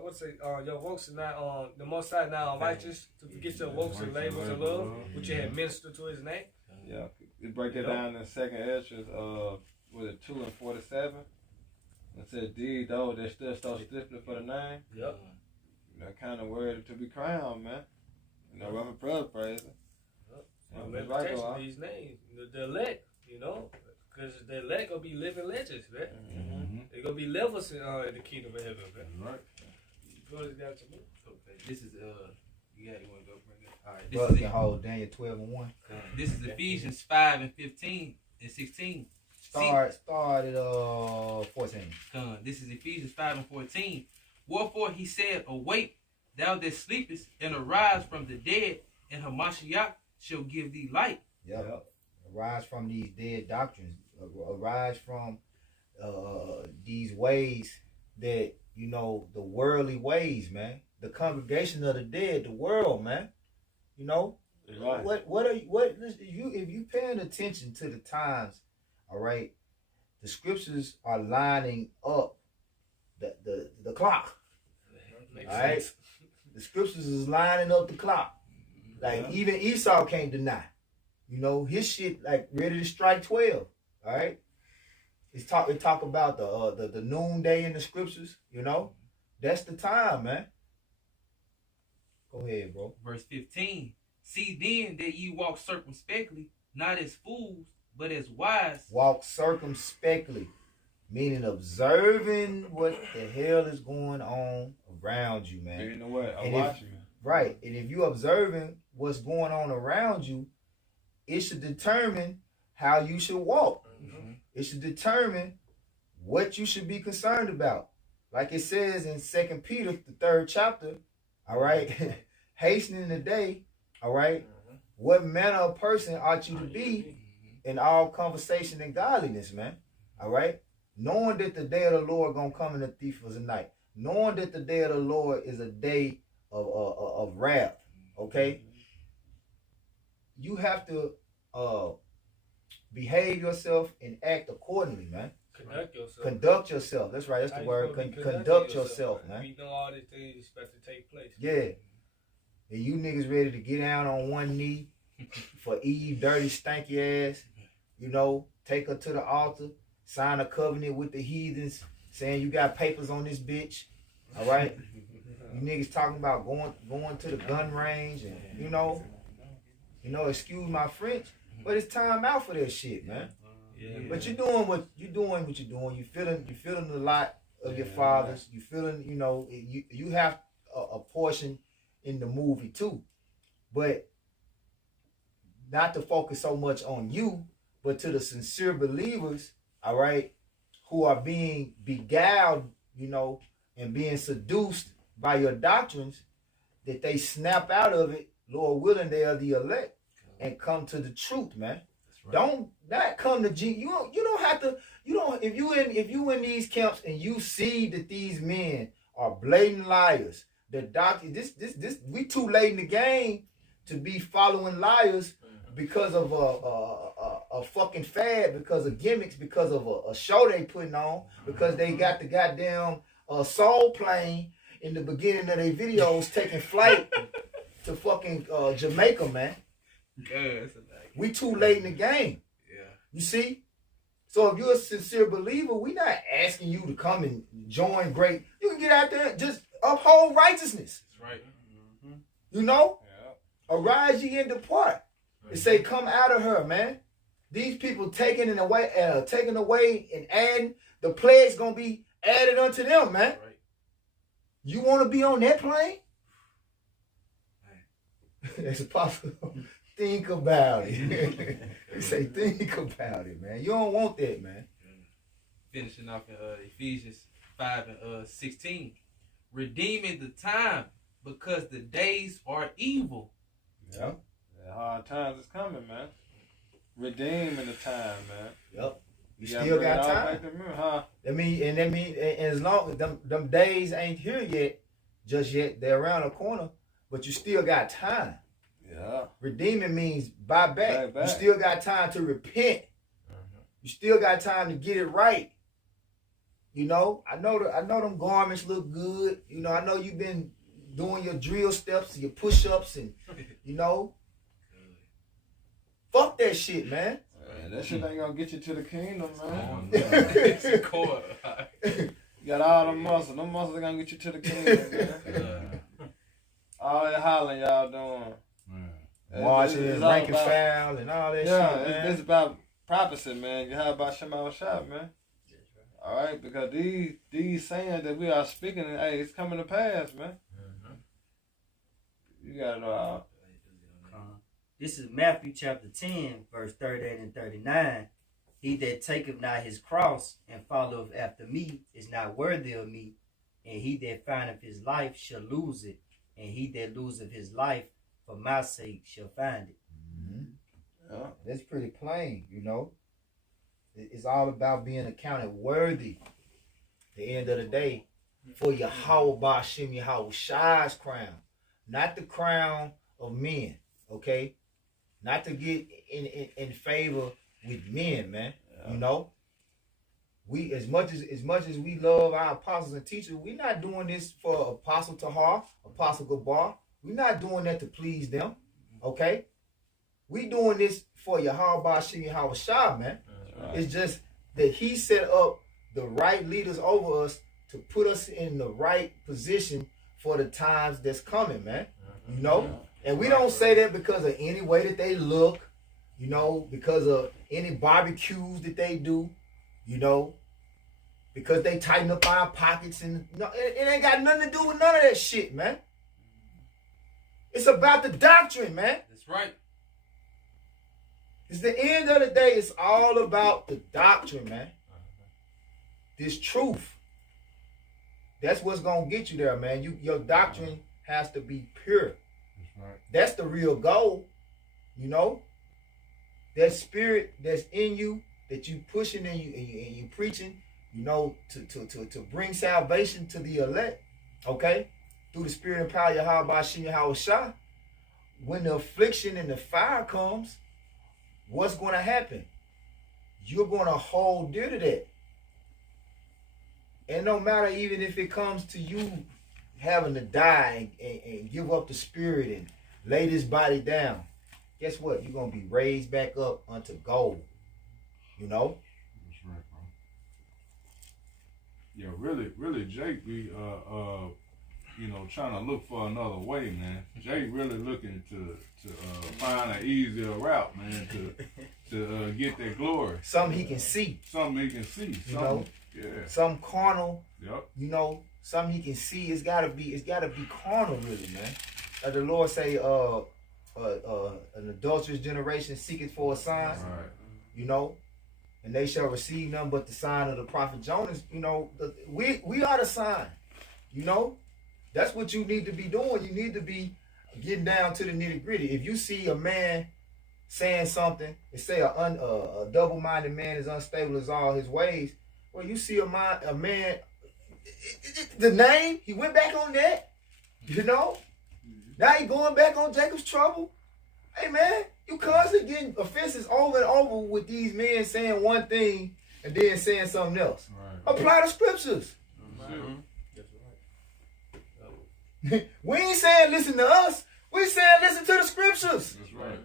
What's it? Your works are not the Most High now righteous to forget your works and labors of love, which you had ministered to His name. Yeah, you break that down in Second Ezra, was it 2:47? It said, "Deed though they still so stiffly for the name." Yep. That kind of word to be crowned, man. You know, Robert Brother praise it. Reputation of these names, the elect, you know, because the elect gonna be living legends, man. They're gonna be levels in the kingdom of heaven, man. Right. Brothers got to move. Okay. This is you want to go bring it? All right. Brother can hold Daniel 12:1. This is Ephesians 5:15 and 16. Start at 14. This is Ephesians 5:14. Wherefore he said, Awake, thou that sleepest, and arise from the dead, and Hamashiach shall give thee light. Yep. Arise from these dead doctrines. Arise from these ways that, you know, the worldly ways, man. The congregation of the dead, the world, man. You know, Right. if you paying attention to the times, all right, the scriptures are lining up the clock. Makes All right, sense. the scriptures is lining up the clock. Like even Esau can't deny, you know, his shit like ready to strike 12. All right, it talk about the noonday in the scriptures. You know, that's the time, man. Go ahead, bro. Verse 15. See then that ye walk circumspectly, not as fools, but as wise. Walk circumspectly, meaning observing what the hell is going on around you, man. You know what? I'm And watching. Right, and if you observing what's going on around you, it should determine how you should walk. Mm-hmm. It should determine what you should be concerned about. Like it says in 2 Peter, the 3rd chapter, all right, hastening the day, all right, what manner of person ought you to be in all conversation and godliness, man, all right? Knowing that the day of the Lord gonna come in the thief of the night. Knowing that the day of the Lord is a day of wrath, okay? You have to behave yourself and act accordingly, man. Conduct yourself. Conduct yourself. That's right. That's the word. Conduct yourself, man. We know all these things expect to take place. Yeah. And you niggas ready to get down on one knee for Eve, dirty, stanky ass, you know, take her to the altar, sign a covenant with the heathens, saying you got papers on this bitch. All right? You niggas talking about going to the gun range and, you know, excuse my French, but it's time out for that shit, man. Yeah. But you're doing what you're doing. You feeling the lot of your fathers. You feeling, you know, you have a portion in the movie too, but not to focus so much on you, but to the sincere believers, all right, who are being beguiled, you know, and being seduced by your doctrines, that they snap out of it. Lord willing, they are the elect and come to the truth, man. Right. Don't not come to G. You don't have to. You don't. If you in these camps and you see that these men are blatant liars, the doctor. This we too late in the game to be following liars because of a fucking fad, because of gimmicks, because of a show they putting on, because they got the goddamn soul plane in the beginning of their videos taking flight to fucking Jamaica, man. We too late in the game. Yeah. You see? So if you're a sincere believer, we not asking you to come and join great. You can get out there and just uphold righteousness. That's right. Mm-hmm. You know? Yeah. Arise ye and depart. It say, come out of her, man. These people taking away and adding, the plague's gonna be added unto them, man. Right. You want to be on that plane? It's possible. Think about it. You say, think about it, man. You don't want that, man. Finishing off in Ephesians 5:16. Redeeming the time because the days are evil. Yeah. The hard times is coming, man. Redeeming the time, man. Yep. You still got time. That mean as long as them days ain't here yet, just yet, they're around the corner, but you still got time. Yeah. Redeeming means buy back. You still got time to repent. You still got time to get it right. You know, I know them garments look good. You know, I know you've been doing your drill steps, your push-ups, and you know. Fuck that shit, man. Man, that shit ain't gonna get you to the kingdom, man. It's a quarter. You got all them muscles. Them muscles are gonna get you to the kingdom, man. All that hollering y'all doing. Marching and ranking foul and all that shit, man. It's about prophecy, man. You heard about Shema Shop, man. All right, because these sayings that we are speaking, hey, it's coming to pass, man. You gotta know how. This is Matthew chapter 10, verse 38 and 39. He that taketh not his cross and followeth after me is not worthy of me. And he that findeth his life shall lose it. And he that loseth his life for my sake shall find it. Mm-hmm. Yeah, that's pretty plain, you know. It's all about being accounted worthy at the end of the day for Yahweh Ba'Shem Yahweh Shai's crown. Not the crown of men, okay? Not to get in favor with men, man. Yeah. You know? We as much as we love our apostles and teachers, we're not doing this for Apostle Tahar, Apostle Gabar. We're not doing that to please them, okay? We doing this for Yahweh Ba'Shem Yahweh Shai, man. Right. It's just that he set up the right leaders over us to put us in the right position for the times that's coming, man. You know? And we don't say that because of any way that they look, you know, because of any barbecues that they do, you know, because they tighten up our pockets and no, it ain't got nothing to do with none of that shit, man. It's about the doctrine, man. That's right. It's the end of the day. It's all about the doctrine, man. This truth. That's what's gonna get you there, man. Your doctrine has to be pure. That's right. That's the real goal. You know, that spirit that's in you, that you pushing and you preaching, you know, to bring salvation to the elect, okay, through the spirit and power of Yahweh Shah. When the affliction and the fire comes, what's going to happen? You're going to hold dear to that. And no matter even if it comes to you having to die and give up the spirit and lay this body down, guess what? You're going to be raised back up unto gold. You know? That's right, bro. Yeah, really, Jake be trying to look for another way, man. Jake really looking to find an easier route, man, to get that glory. Something he can see. Something he can see. You know? Yeah. Some carnal. Yep. You know, something he can see. It's gotta be carnal, really, man. Like the Lord say, an adulterous generation seeketh for a sign. Right. You know, and they shall receive none but the sign of the prophet Jonas. You know, we are the sign. You know, that's what you need to be doing. You need to be getting down to the nitty gritty. If you see a man saying something, and say a double-minded man is unstable as all his ways. Well, you see a man, the name, he went back on that, you know? Now he going back on Jacob's trouble. Hey, man, you constantly getting offenses over and over with these men saying one thing and then saying something else. Right. Apply the scriptures. That's it. We ain't saying listen to us. We saying listen to the scriptures. That's right.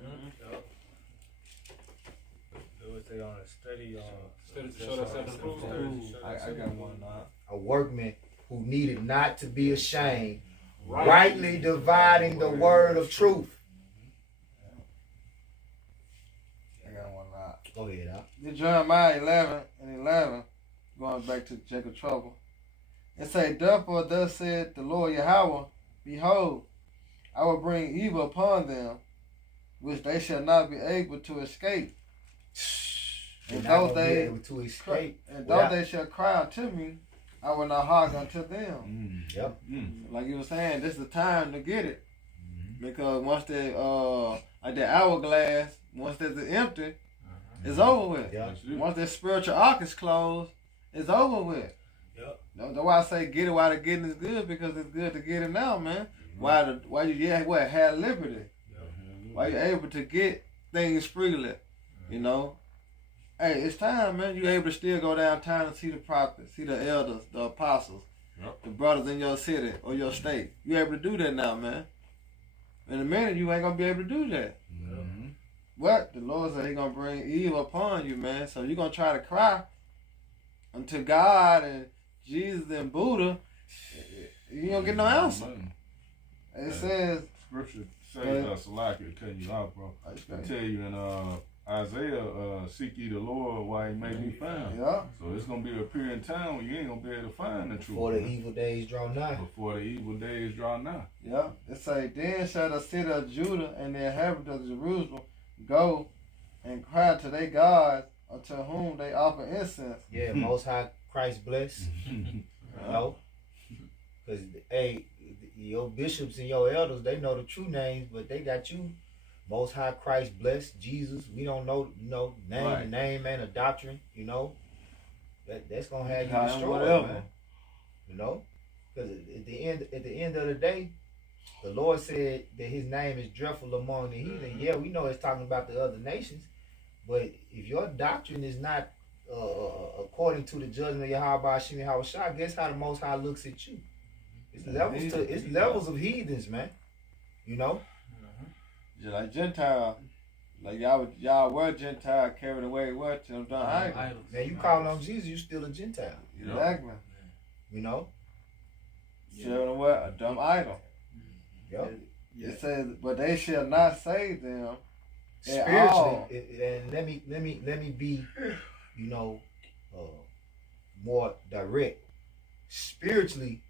Do what they on a study on. Study to show thyself approved. I got one now. A workman who needed not to be ashamed, rightly dividing the word of truth. I got one now. Go ahead, Al. In Jeremiah 11:11, going back to Jacob's trouble, it say, therefore thus said the Lord Yahweh, behold, I will bring evil upon them, which they shall not be able to escape. And though they shall cry unto me, I will not hearken unto them. Yep. Like you were saying, this is the time to get it. Because once they like that hourglass, once it's empty, it's over with. Yeah. Once that spiritual arc is closed, it's over with. Yep. That's why I say get it while the getting is good, because it's good to get it now, man. Why you have liberty? Why you able to get things freely, you know? Hey, it's time, man. You able to still go downtown and see the prophets, see the elders, the apostles, the brothers in your city or your state. You able to do that now, man. In a minute, you ain't gonna be able to do that. What? The Lord said He gonna bring evil upon you, man. So you gonna try to cry unto God and Jesus and Buddha. You ain't gonna get no answer. It says, Scripture says, Salaki, cut you off, bro. I tell you in Isaiah, seek ye the Lord while He may be found. Yeah. So it's gonna be a period of time when you ain't gonna be able to find the truth. Before the evil days draw nigh. Before the evil days draw nigh. Yeah. It say, then shall the city of Judah and the inhabitants of Jerusalem go and cry to their gods unto whom they offer incense. Yeah, Most High Christ bless. You know? Because, hey, your bishops and your elders, they know the true names, but they got you. Most High Christ bless, Jesus. We don't know, name, Right. The name and the doctrine, you know. That's gonna have you God, destroyed, whatever. man. You know? Because at the end of the day, the Lord said that His name is dreadful among the heathen. Yeah, we know it's talking about the other nations, but if your doctrine is not according to the judgment of Yahweh Shah, guess how the Most High looks at you? It's levels of heathens, man. You know? Just like Gentile. Like y'all were Gentile, carried away what? To them done idols. Now you call on Jesus, you still a Gentile. Exactly. You know? Serving what? A dumb idol. Yep. It says, but they shall not save them at Spiritually, all. and let me be, more direct. Spiritually,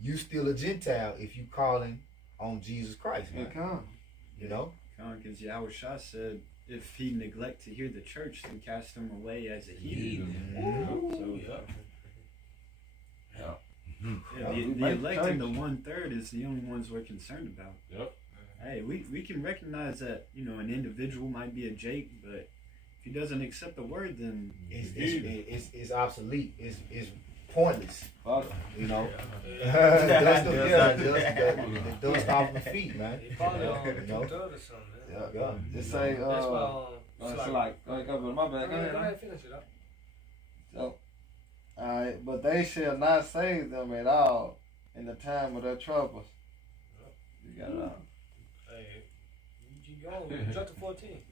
you still a Gentile if you calling on Jesus Christ, man. It come. You know? Because Yahweh Shah said, if he neglect to hear the church, then cast him away as a heathen. So, the elect and the 1/3 is the only ones we're concerned about. Yep. Hey, we can recognize that, an individual might be a Jake, but if he doesn't accept the word, then it's obsolete. It's pointless. Father. Dust off the feet, man. He probably on You know? 2/3 or something. Yeah. Just say, That's why. it's like, go ahead, my bad. Go ahead. Finish it up. So, alright, but they shall not save them at all in the time of their troubles. You got it. Hey, you keep going. Jump to 14.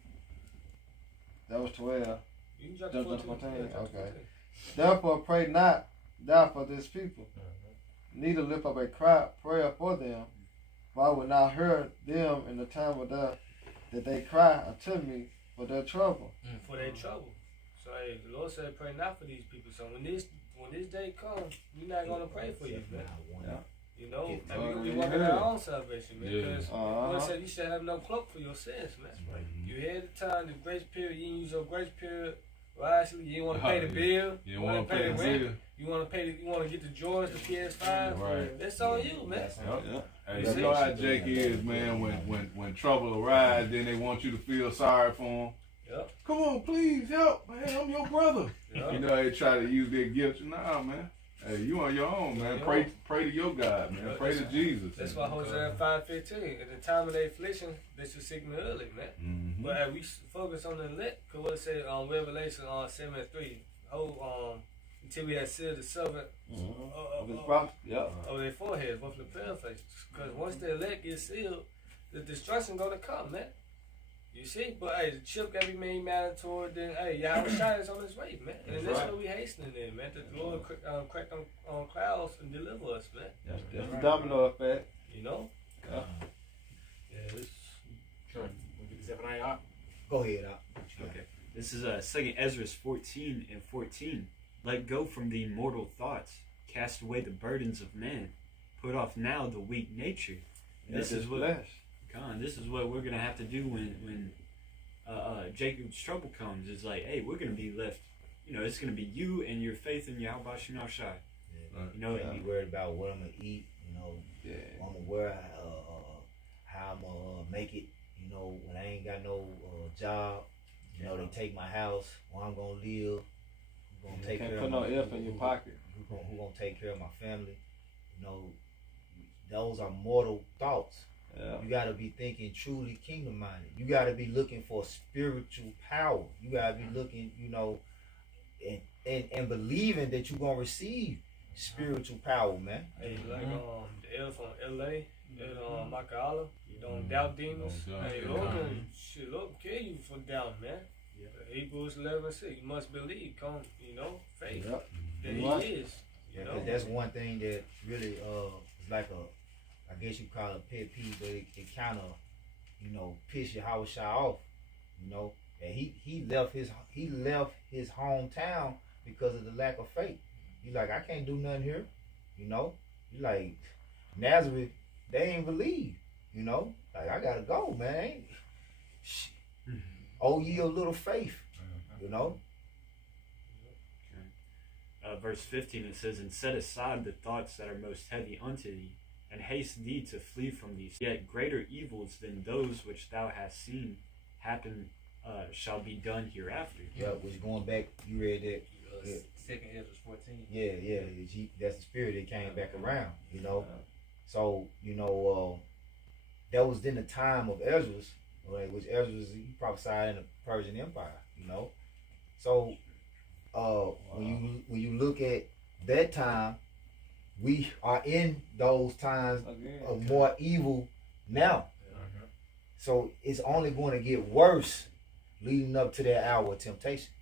That was 12. You can jump Jump to to 14. 14? Yeah, jump to Okay. 14. Therefore, pray not thou for this people, neither lift up a prayer for them, for I will not hear them in the time of death, that they cry unto me for their trouble. For their trouble. So hey, the Lord said, pray not for these people. So when this day comes, we're not gonna pray for you, man. You know, and we working our own salvation, man. Because the Lord said you should have no cloak for your sins, man. You had the time, the grace period, you didn't use your grace period wisely. You didn't want to pay the bill. You want to pay the bill. You want to get the Jordans, the PS5. Right. That's on you, man. Hey, you know how Jake is, man. When trouble arises, then they want you to feel sorry for them. Yep. Come on, please help, man. I'm your brother. Yep. You know they try to use their guilt. Nah, man. Hey, you on your own, man. Pray to your God, man. Pray to Jesus. That's why Hosea 5:15. At the time of their affliction, they should seek me early, man. Mm-hmm. But we focus on the elect, because what it says on Revelation 7:3, until we had sealed the servant over their foreheads, both the pale-faces. Because once the elect gets sealed, the destruction going to come, man. You see? But hey, the chip got to be made mandatory. Then hey, Yahweh Shai is on his way, man. And that's what we hastening in, man. That the Lord crack on clouds and deliver us, man. That's the domino effect. You know? Yeah. Go ahead, Okay. This is 2 Ezra 14:14. Let go from the immortal thoughts. Cast away the burdens of man. Put off now the weak nature. This is what we're gonna have to do when Jacob's trouble comes. It's like, hey, we're gonna be left. It's gonna be you and your faith in Yahweh Shai. Be worried about what I'm gonna eat. What I'm gonna wear. How I'm gonna make it. When I ain't got no job. They take my house. Where I'm gonna live. Who gonna take care of no F in your pocket. Who gonna take care of my family? Those are mortal thoughts. Yeah. You gotta be thinking truly kingdom minded. You gotta be looking for spiritual power. You gotta be looking, and believing that you're gonna receive spiritual power, man. Hey, like the elf from LA, that Maka'ala, you don't doubt demons. Hey, Lord can kill you for doubt, man. Yeah. Hebrews 11:6, you must believe, faith. Yep. That he is. Because that's one thing that really is like I guess you call it a pet peeve, but it kind of, piss Yahweh Shai off. And he left his hometown because of the lack of faith. He's like, I can't do nothing here. He like, Nazareth, they ain't believe. Like, I gotta go, man. Oh, ye of little faith. Verse 15, it says, and set aside the thoughts that are most heavy unto thee, and haste thee to flee from these. Yet greater evils than those which thou hast seen happen shall be done hereafter. Yeah, which going back, you read that. 2 Ezra 14. Yeah. That's the spirit that came back around, So, that was in the time of Ezra's, which Ezra's, he prophesied in the Persian Empire, So, when you look at that time, we are in those times of more evil now. So it's only going to get worse leading up to that hour of temptation.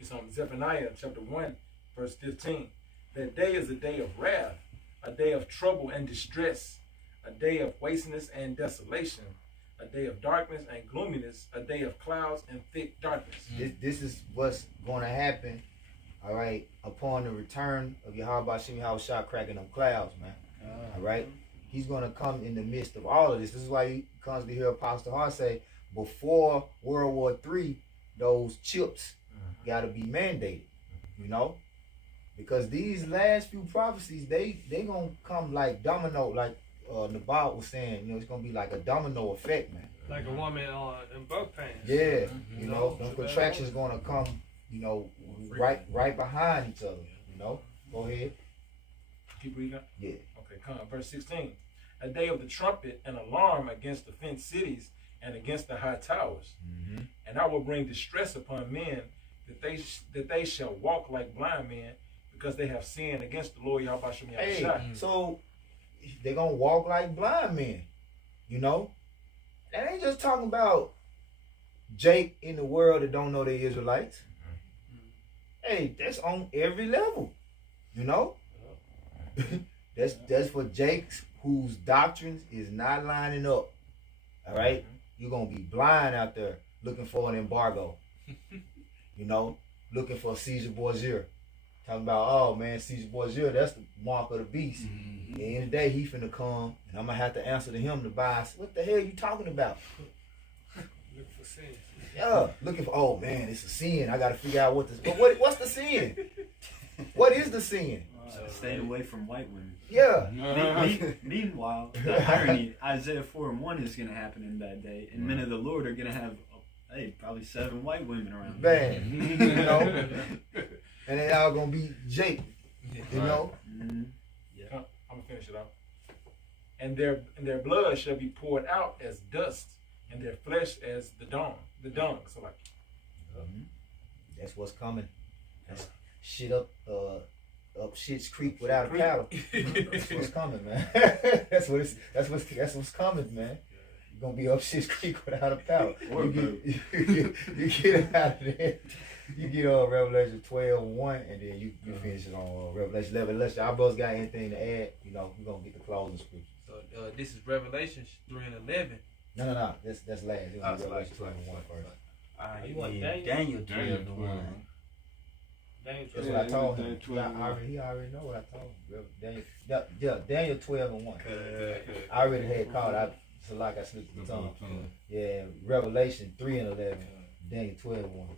It's on Zephaniah chapter 1, verse 15. That day is a day of wrath, a day of trouble and distress, a day of wasteness and desolation, a day of darkness and gloominess, a day of clouds and thick darkness. This is what's going to happen, all right, upon the return of Yahweh Shem Yahweh Shai cracking them clouds, man. All right? He's gonna come in the midst of all of this. This is why you comes to hear Apostle Hart say, before World War III, those chips gotta be mandated. You know? Because these last few prophecies, they gonna come like domino, like Nabal was saying, you know, it's gonna be like a domino effect, man. Like a woman in birth pains. Yeah, you know, those contractions gonna come, you know, right behind each other. You know, go ahead. Keep reading. Yeah. Okay, come on. Verse 16. A day of the trumpet and alarm against the fenced cities and against the high towers. Mm-hmm. And I will bring distress upon men that they shall walk like blind men because they have sinned against the Lord Yahweh Shem Hey, Yahushua. so they gonna walk like blind men. You know, that ain't just talking about Jake in the world that don't know they Israelites. Hey, that's on every level. You know, that's for Jakes whose doctrines is not lining up. All right, you're gonna be blind out there looking for an embargo. You know, looking for Caesar Borgia. Talking about, oh man, Caesar Borgia, that's the mark of the beast. At the end of the day, he finna come, and I'm gonna have to answer to him to buy. What the hell are you talking about? Looking for sin. Yeah, looking for. Oh man, it's a sin. I gotta figure out what this. But what's the sin? What is the sin? Staying away from white women. Yeah. Meanwhile, the irony, Isaiah 4:1 is going to happen in that day, and men of the Lord are going to have, probably 7 white women around. Man, you know, and they all gonna be Jake. You know. Yeah. I'm gonna finish it off. And their blood shall be poured out as dust, and their flesh as the dung. So like, that's what's coming. That's shit up Shit's Creek without a paddle. That's what's coming, man. that's what's coming, man. You're gonna be up Shit's Creek without a paddle. You get out of there. You get on Revelation 12:1, and then you finish it on Revelation 11. Unless y'all both got anything to add, you know, we're gonna get the closing scripture. So this is Revelation 3 and 11. No. That's last. It was Revelation 12:1 first. You want Daniel 12:1. That's what I told him. He already know what I told him. Daniel 12:1. I already had called out. So like I slipped the tongue. Yeah, Revelation 3 and 11. Daniel 12:1.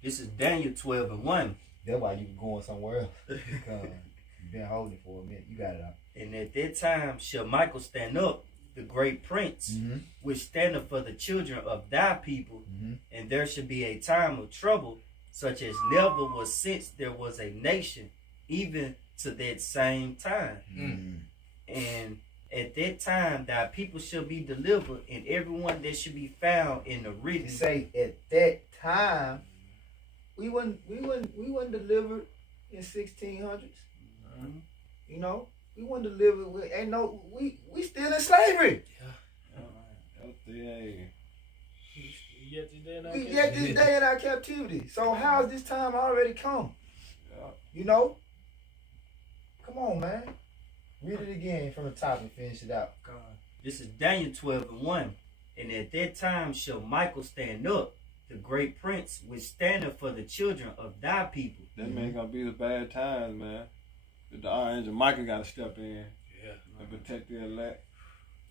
This is Daniel 12:1. That's why you going somewhere else. You've been holding it for a minute. You got it out. And at that time shall Michael stand up, the great prince, which standeth for the children of thy people, and there shall be a time of trouble, such as never was since there was a nation, even to that same time. And at that time thy people shall be delivered, and everyone that should be found in the written. Say at that time, we wasn't delivered in 1600s. You know, we wasn't delivered with we still in slavery. Yet this day in our captivity. So how's this time already come? You know? Come on, man. Read it again from the top and finish it out. This is Daniel 12:1. And at that time shall Michael stand up, the great prince, which standeth for the children of thy people. That man gonna be the bad times, man. The archangel Michael gotta step in and protect the elect.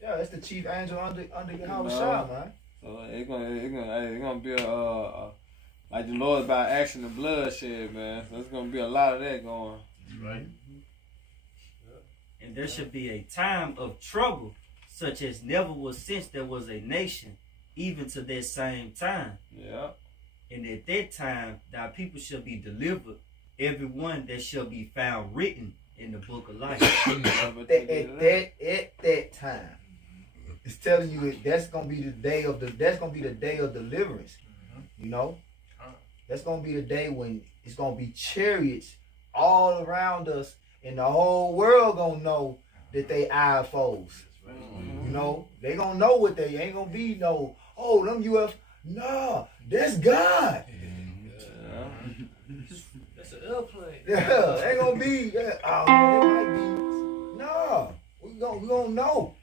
Yeah, that's the chief angel under Yahweh Shah, man. So it's gonna be a like the Lord about action and bloodshed, man. So it's gonna be a lot of that going. Right. And there shall be a time of trouble, such as never was since there was a nation, even to that same time. Yeah. And at that time thy people shall be delivered, every one that shall be found written in the book of life. at that time. It's telling you that's gonna be the day of deliverance. You know? That's gonna be the day when it's gonna be chariots all around us, and the whole world gonna know that they our foes. You know? They gonna know what they ain't gonna be no, oh, them UF. Nah, that's God. That's an airplane. Yeah, ain't gonna be. Oh, it might be. Nah, we gonna know.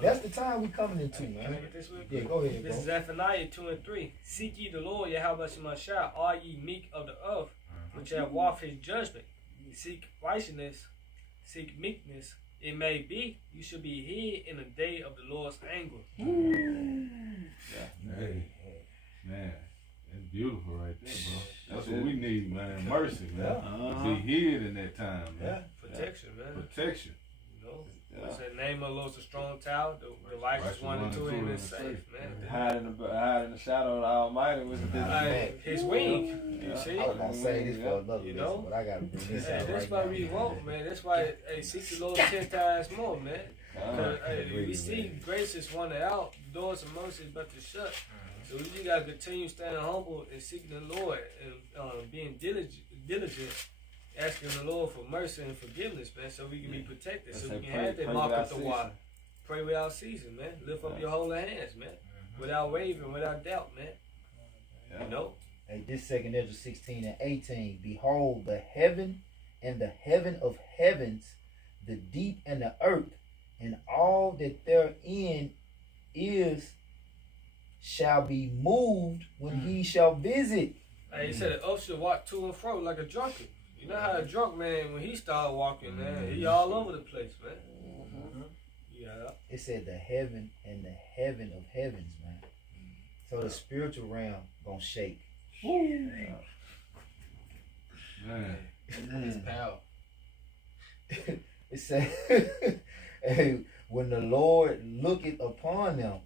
That's the time we coming into, man. Can I get this real quick? Yeah, go ahead, This bro. is Zephaniah 2 and 3. Seek ye the Lord, Yahweh Shemashah, all ye meek of the earth, which have walked his judgment. Seek righteousness, seek meekness, it may be, you should be hid in the day of the Lord's anger. Hey, man, that's beautiful right there, bro. That's what we need, man. Mercy, man. Be hid in that time, man. Protection, man. Protection. You know, what's the name of the Lord's a strong tower? The righteous one into it is safe, man. Hide in the shadow of the Almighty with His wing. You see? I was gonna say this for another You lesson, know? but I gotta bring this Hey, out that's right why now. we want, man. That's why, hey, seek the Lord 10 times more, man. We see grace is running out, doors of mercy is about to shut. So we just gotta continue standing humble and seeking the Lord and being diligent, asking the Lord for mercy and forgiveness, man, so we can be protected, so we can have that mark up the water. Pray without ceasing, man. Lift up your holy hands, man, without wavering, without doubt, man. You know. Hey, this 2 Ezra 16:18. Behold, the heaven and the heaven of heavens, the deep and the earth, and all that therein is, shall be moved when he shall visit. Hey, he said the earth should walk to and fro like a drunkard. You know how a drunk man, when he start walking, man, he all over the place, man. Yeah. It said the heaven and the heaven of heavens, man. So the spiritual realm gonna shake. Man. His power. It said, hey, when the Lord looketh upon them,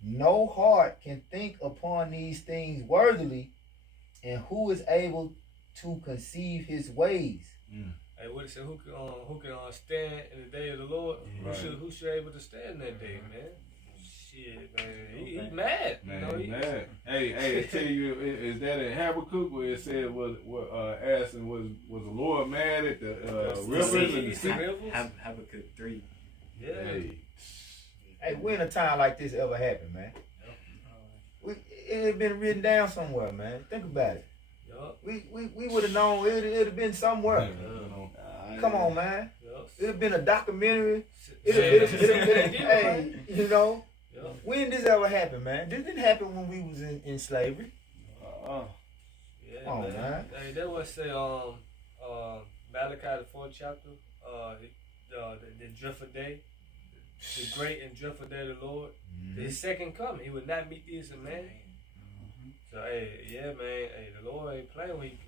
no heart can think upon these things worthily, and who is able to conceive his ways? Hey, what it said? Who can stand in the day of the Lord? Right. Who should able to stand that day, man? Shit, man, he mad. Man, you know, he mad. Hey, I tell you, is that in Habakkuk where it said asking was the Lord mad at the rivers and the sea? Habakkuk 3. Yeah. Hey, when a time like this ever happened, man? It had been written down somewhere, man. Think about it. Yup. We would have known it'd have been somewhere. Come on, man. It'd have been a documentary. It'd have been, hey, you know. When did this ever happen, man? This didn't happen when we was in slavery. Yeah, Come on, man. Hey, that was say Malachi the 4th chapter, the dreadful day, the great and dreadful day of the Lord, his second coming. He would not meet these man. So hey, yeah, man. Hey, the Lord ain't playing when he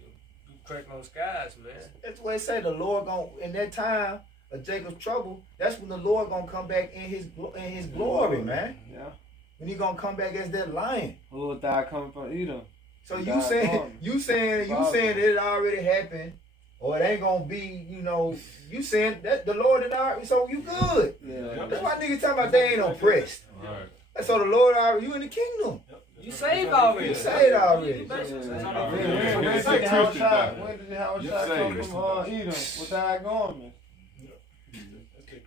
crack on skies, man. That's what they say. The Lord gonna, in that time of Jacob's trouble, that's when the Lord gonna come back in his glory, man. Yeah. When he gonna come back as that lion. Who will die coming from Edom? So you saying it already happened, or it ain't gonna be, you know, you saying that the Lord did already, so you good. Yeah. That's why niggas talking about they ain't oppressed. Right. So the Lord already, you in the kingdom. You saved already. You saved already. When did the Yeah. Howard shot come from Edom without going?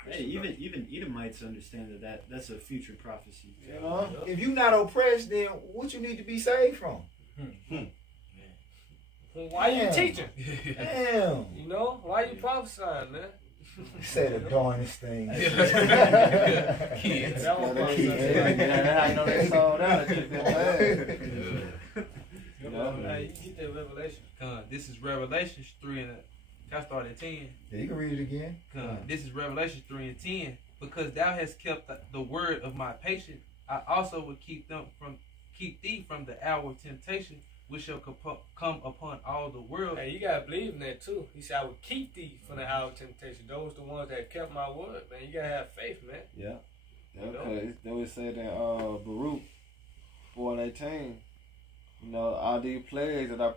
Hey, even Edomites understand that's a future prophecy. You know? If you not oppressed, then what you need to be saved from? Why you teaching? Damn. You know, why you prophesying, man? Say the darnest thing. Kids. That one I know they sold out. Hey, you get that revelation. This is Revelations 3 and I start at 10. Yeah, you can read it again. This is Revelation 3 and 10. Because thou hast kept the word of my patience, I also will keep thee from the hour of temptation, which shall come upon all the world. Hey, you gotta believe in that too. He said, I will keep thee from the hour of temptation. Those the ones that kept my word, man. You gotta have faith, man. Yeah. Okay. They would say that Baruch 4:18. You know, all these plagues that I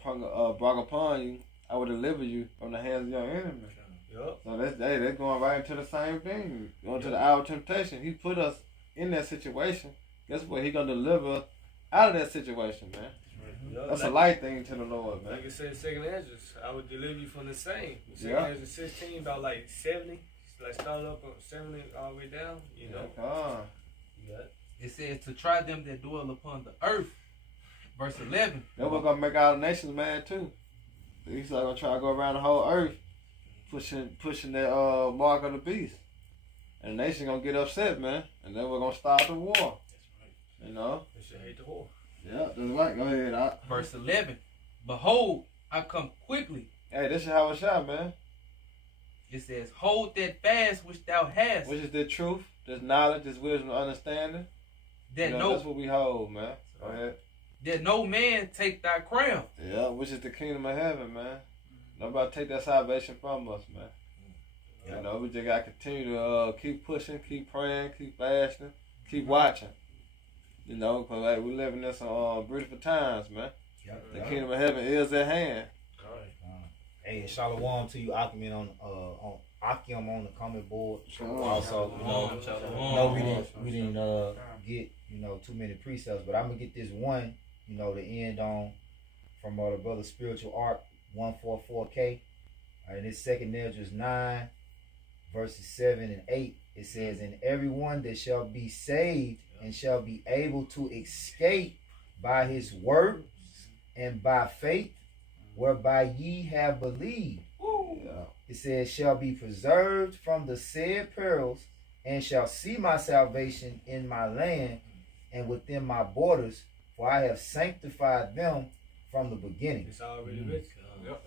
brought upon you, I will deliver you from the hands of your enemy. Yup. So they're going right into the same thing. Going to the hour of temptation. He put us in that situation. Guess what? He gonna deliver us out of that situation, man. That's a light thing to the Lord, man. Like I said, 2 Ezra, I would deliver you from the same. 2 Yeah. Ezra 16, about like 70. Like start up on 70 all the way down, you know. You got it. It says to try them that dwell upon the earth. Verse 11. That was gonna make all the nations mad too. He's like gonna try to go around the whole earth, pushing that mark of the beast, and the nation gonna get upset, man, and then we're gonna start the war. That's right. You know. They should hate the whore. Yeah, that's right. Go ahead. Verse 11. Behold, I come quickly. Hey, this is how it's shot, man. It says, hold that fast which thou hast, Which is the truth, this knowledge, this wisdom, understanding. that That's what we hold, man. Go ahead. that no man take thy crown. Yeah, which is the kingdom of heaven, man. Nobody take that salvation from us, man. You know, we just got to continue to keep pushing, keep praying, keep fasting, keep watching. You know, because like, we living in some beautiful times, man. The kingdom of heaven is at hand. Hey, shalom to you, Akim on the comment board. Shalom. Also, Shalom. we didn't get too many precepts, but I'm gonna get this one, to end on from the brother Spiritual Arc 144K. And this second Ezra 9, verses 7 and 8. It says, "And everyone that shall be saved and shall be able to escape by his works and by faith, whereby ye have believed." It says, "shall be preserved from the said perils, and shall see my salvation in my land and within my borders, for I have sanctified them from the beginning." It's already written. Yep.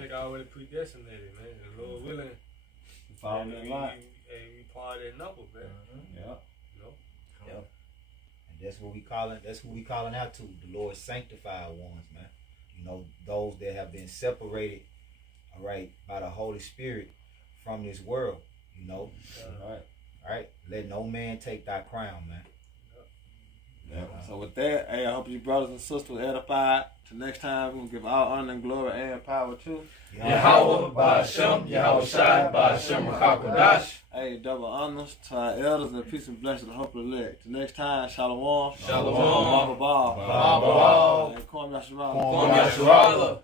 Like already predestinated, man. The Lord willing. Following that line. We part of that number, man. Yep. You know? Yep. And that's what we calling. That's who we calling out to. The Lord sanctified ones, man. Those that have been separated, all right, by the Holy Spirit from this world. All right. Let no man take thy crown, man. Yeah. So with that, hey, I hope you brothers and sisters were edified. Till next time, we'll give all honor and glory and power to Yahweh, Ba'ashem, Yahweh Shai, Ba'ashem, Hakodash. Hey, double honors to our elders and peace and blessings to the hope of the elect. Till next time, shalom. Shalom. Baba Ball. Baba Ball. Hey, Kwam Yasharala. Kwam Yasharala.